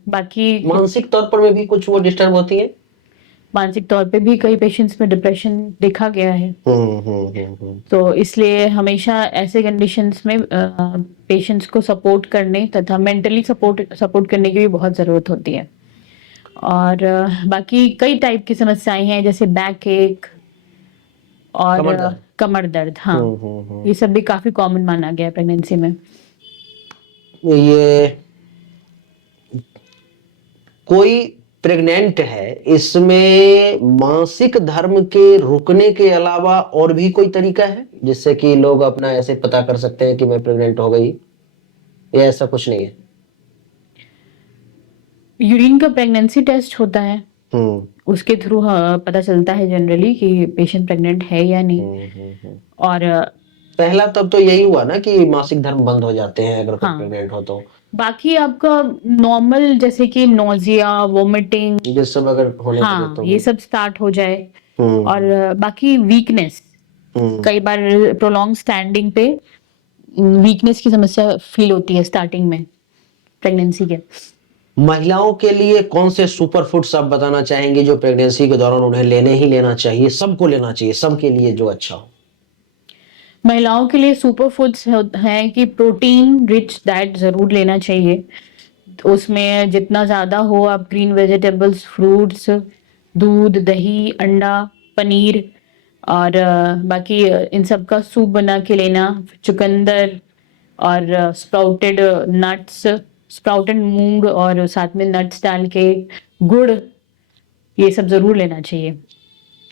बाकी मानसिक तौर पर भी कुछ वो डिस्टर्ब होती है। मानसिक तौर पे भी कई पेशेंट्स में डिप्रेशन देखा गया है। तो इसलिए हमेशा ऐसे कंडीशंस में पेशेंट्स को सपोर्ट करने तथा मेंटली सपोर्ट करने की भी बहुत जरूरत होती है। और बाकी कई टाइप की समस्याएं हैं, जैसे बैक एक और कमर दर्द। हाँ, ये सब भी काफी कॉमन माना गया है प्रेगनेंसी में। ये कोई प्रेग्नेंट है, इसमें मासिक धर्म के रुकने के अलावा और भी कोई तरीका है जिससे कि लोग अपना ऐसे पता कर सकते हैं कि मैं प्रेग्नेंट हो गई, या ऐसा कुछ नहीं है? यूरिन का प्रेगनेंसी टेस्ट होता है, उसके थ्रू पता चलता है जनरली कि पेशेंट प्रेग्नेंट है या नहीं। और पहला तब तो यही हुआ ना कि मासिक धर्म बंद हो जाते हैं अगर कोई प्रेग्नेंट हो तो। बाकी आपका नॉर्मल जैसे कि नोजिया, वोमिटिंग, ये सब अगर होने लगे तो ये सब स्टार्ट हो जाए। और बाकी वीकनेस, कई बार प्रोलॉन्ग स्टैंडिंग पे वीकनेस की समस्या फील होती है स्टार्टिंग में प्रेगनेंसी के। महिलाओं के लिए कौन से सुपर फूड्स आप बताना चाहेंगे जो प्रेगनेंसी के दौरान उन्हें लेने ही लेना चाहिए, सबको लेना चाहिए, सबके लिए जो अच्छा हो? महिलाओं के लिए सुपर फूड्स हैं कि प्रोटीन रिच डाइट जरूर लेना चाहिए। उसमें जितना ज्यादा हो आप ग्रीन वेजिटेबल्स, फ्रूट्स, दूध, दही, अंडा, पनीर, और बाकी इन सब का सूप बना के लेना, चुकंदर और स्प्राउटेड नट्स, स्प्राउटेड मूंग और साथ में नट्स डाल के, गुड़, ये सब जरूर लेना चाहिए।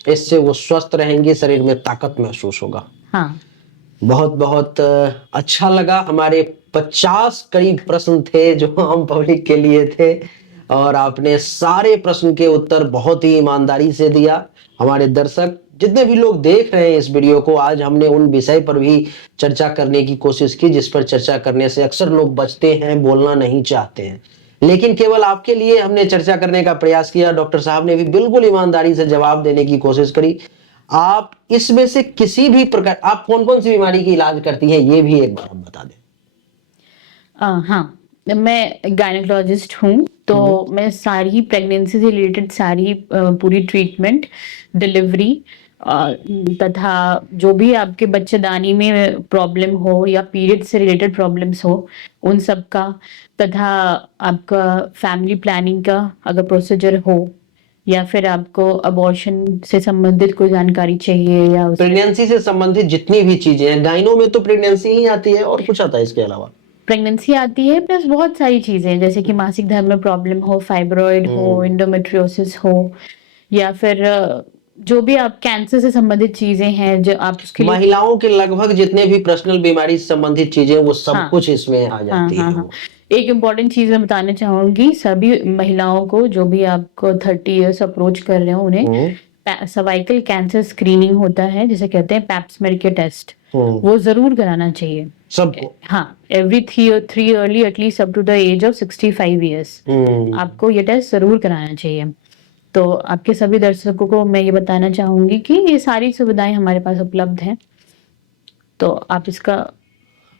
इससे वो स्वस्थ रहेंगे, शरीर में ताकत महसूस होगा। हाँ, बहुत बहुत अच्छा लगा। हमारे 50 करीब प्रश्न थे जो हम पब्लिक के लिए थे, और आपने सारे प्रश्न के उत्तर बहुत ही ईमानदारी से दिया। हमारे दर्शक जितने भी लोग देख रहे हैं इस वीडियो को, आज हमने उन विषय पर भी चर्चा करने की कोशिश की जिस पर चर्चा करने से अक्सर लोग बचते हैं, बोलना नहीं चाहते हैं, लेकिन केवल आपके लिए हमने चर्चा करने का प्रयास किया। डॉक्टर साहब ने भी बिल्कुल ईमानदारी से जवाब देने की कोशिश करी। आप इसमें से किसी भी प्रकार, आप कौन कौन सी बीमारी की इलाज करती हैं ये भी एक बार हम बता दें। हाँ, मैं गायनेकोलॉजिस्ट हूँ, तो मैं सारी प्रेगनेंसी से रिलेटेड सारी पूरी ट्रीटमेंट, डिलीवरी तथा जो भी आपके बच्चेदानी में प्रॉब्लम हो या पीरियड से रिलेटेड प्रॉब्लम्स हो उन सब का, तथा आपका फैमिली प्लानिंग का अगर प्रोसीजर हो, या फिर आपको अबॉर्शन से संबंधित कोई जानकारी चाहिए या प्रेगनेंसी से संबंधित जितनी भी चीजें हैं, गाइनो में तो प्रेगनेंसी ही आती है और कुछ आता है इसके अलावा? प्रेगनेंसी आती है प्लस बहुत सारी चीजें, जैसे कि मासिक धर्म में प्रॉब्लम हो, फाइब्रॉइड हो, इंडोमेट्रियोसिस हो, या फिर जो भी आप कैंसर से संबंधित चीजें हैं जो आप उसके लिए महिलाओं के लगभग जितने भी पर्सनल बीमारी से संबंधित चीजें वो सब हाँ, कुछ इसमें आ जाती है। हाँ। एक इम्पॉर्टेंट चीज मैं बताना चाहूंगी, सभी महिलाओं को जो भी आपको 30 इयर्स अप्रोच कर रहे हो उन्हें सर्वाइकल कैंसर स्क्रीनिंग होता है जिसे कहते हैं पैप्समेर के टेस्ट, वो जरूर कराना चाहिए सबको। हाँ, every 3 yearly at least up to the age of 65 years आपको ये टेस्ट जरूर कराना चाहिए। तो आपके सभी दर्शकों को मैं ये बताना चाहूंगी कि ये सारी सुविधाएं हमारे पास उपलब्ध हैं, तो आप इसका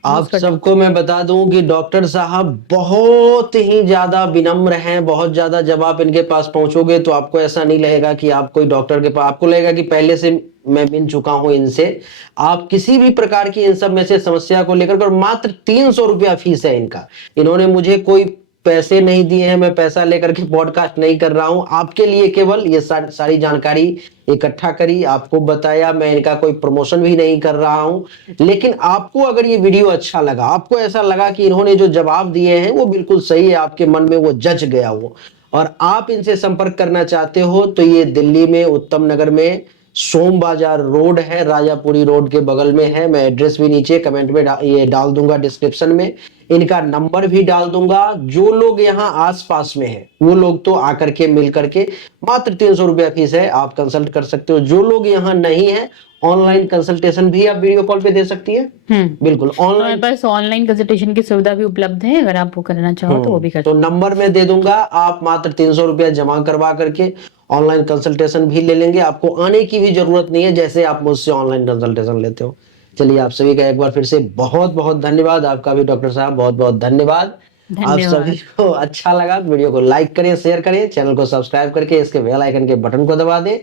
आप सबको मैं बता दूं कि डॉक्टर साहब बहुत ही ज्यादा विनम्र हैं, बहुत ज्यादा। जब आप इनके पास पहुंचोगे तो आपको ऐसा नहीं लगेगा कि आप कोई डॉक्टर के पास, आपको लगेगा कि पहले से मैं मिल चुका हूं इनसे। आप किसी भी प्रकार की इन सब में से समस्या को लेकर, मात्र 300 रुपया फीस है इनका। इन्होंने मुझे कोई पैसे नहीं दिए हैं, मैं पैसा लेकर के पॉडकास्ट नहीं कर रहा हूं, आपके लिए केवल ये सारी जानकारी इकट्ठा करी, आपको बताया। मैं इनका कोई प्रमोशन भी नहीं कर रहा हूं। लेकिन आपको अगर ये वीडियो अच्छा लगा, आपको ऐसा लगा कि इन्होंने जो जवाब दिए हैं वो बिल्कुल सही है, आपके मन में वो जच गया हो और आप इनसे संपर्क करना चाहते हो, तो ये दिल्ली में उत्तम नगर में सोम बाजार रोड है, राजापुरी रोड के बगल में है। मैं एड्रेस भी नीचे कमेंट में ये डाल दूंगा, डिस्क्रिप्शन में इनका नंबर भी डाल दूंगा। जो लोग यहाँ आसपास में हैं वो लोग तो आकर के मिल करके, मात्र 300 रुपया फीस है, आप कंसल्ट कर सकते हो। जो लोग यहाँ नहीं है, ऑनलाइन कंसल्टेशन भी आप वीडियो कॉल पे दे सकती है। बिल्कुल हमारे पास ऑनलाइन कंसल्टेशन की सुविधा भी उपलब्ध है, अगर आप वो करना चाहो तो वो भी कर तो नंबर में दे दूंगा, आप मात्र 300 रुपया जमा करवा करके ऑनलाइन कंसल्टेशन भी ले लेंगे। आपको आने की भी जरूरत नहीं है, जैसे आप मुझसे ऑनलाइन कंसल्टेशन लेते हो। चलिए, आप सभी का एक बार फिर से बहुत बहुत धन्यवाद। आपका भी डॉक्टर साहब बहुत बहुत धन्यवाद। आप सभी को अच्छा लगा तो वीडियो को लाइक करें, शेयर करें, चैनल को सब्सक्राइब करके इसके बेल आइकन के बटन को दबा दें।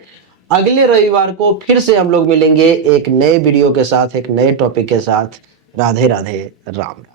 अगले रविवार को फिर से हम लोग मिलेंगे एक नए वीडियो के साथ, एक नए टॉपिक के साथ। राधे राधे, राम राम।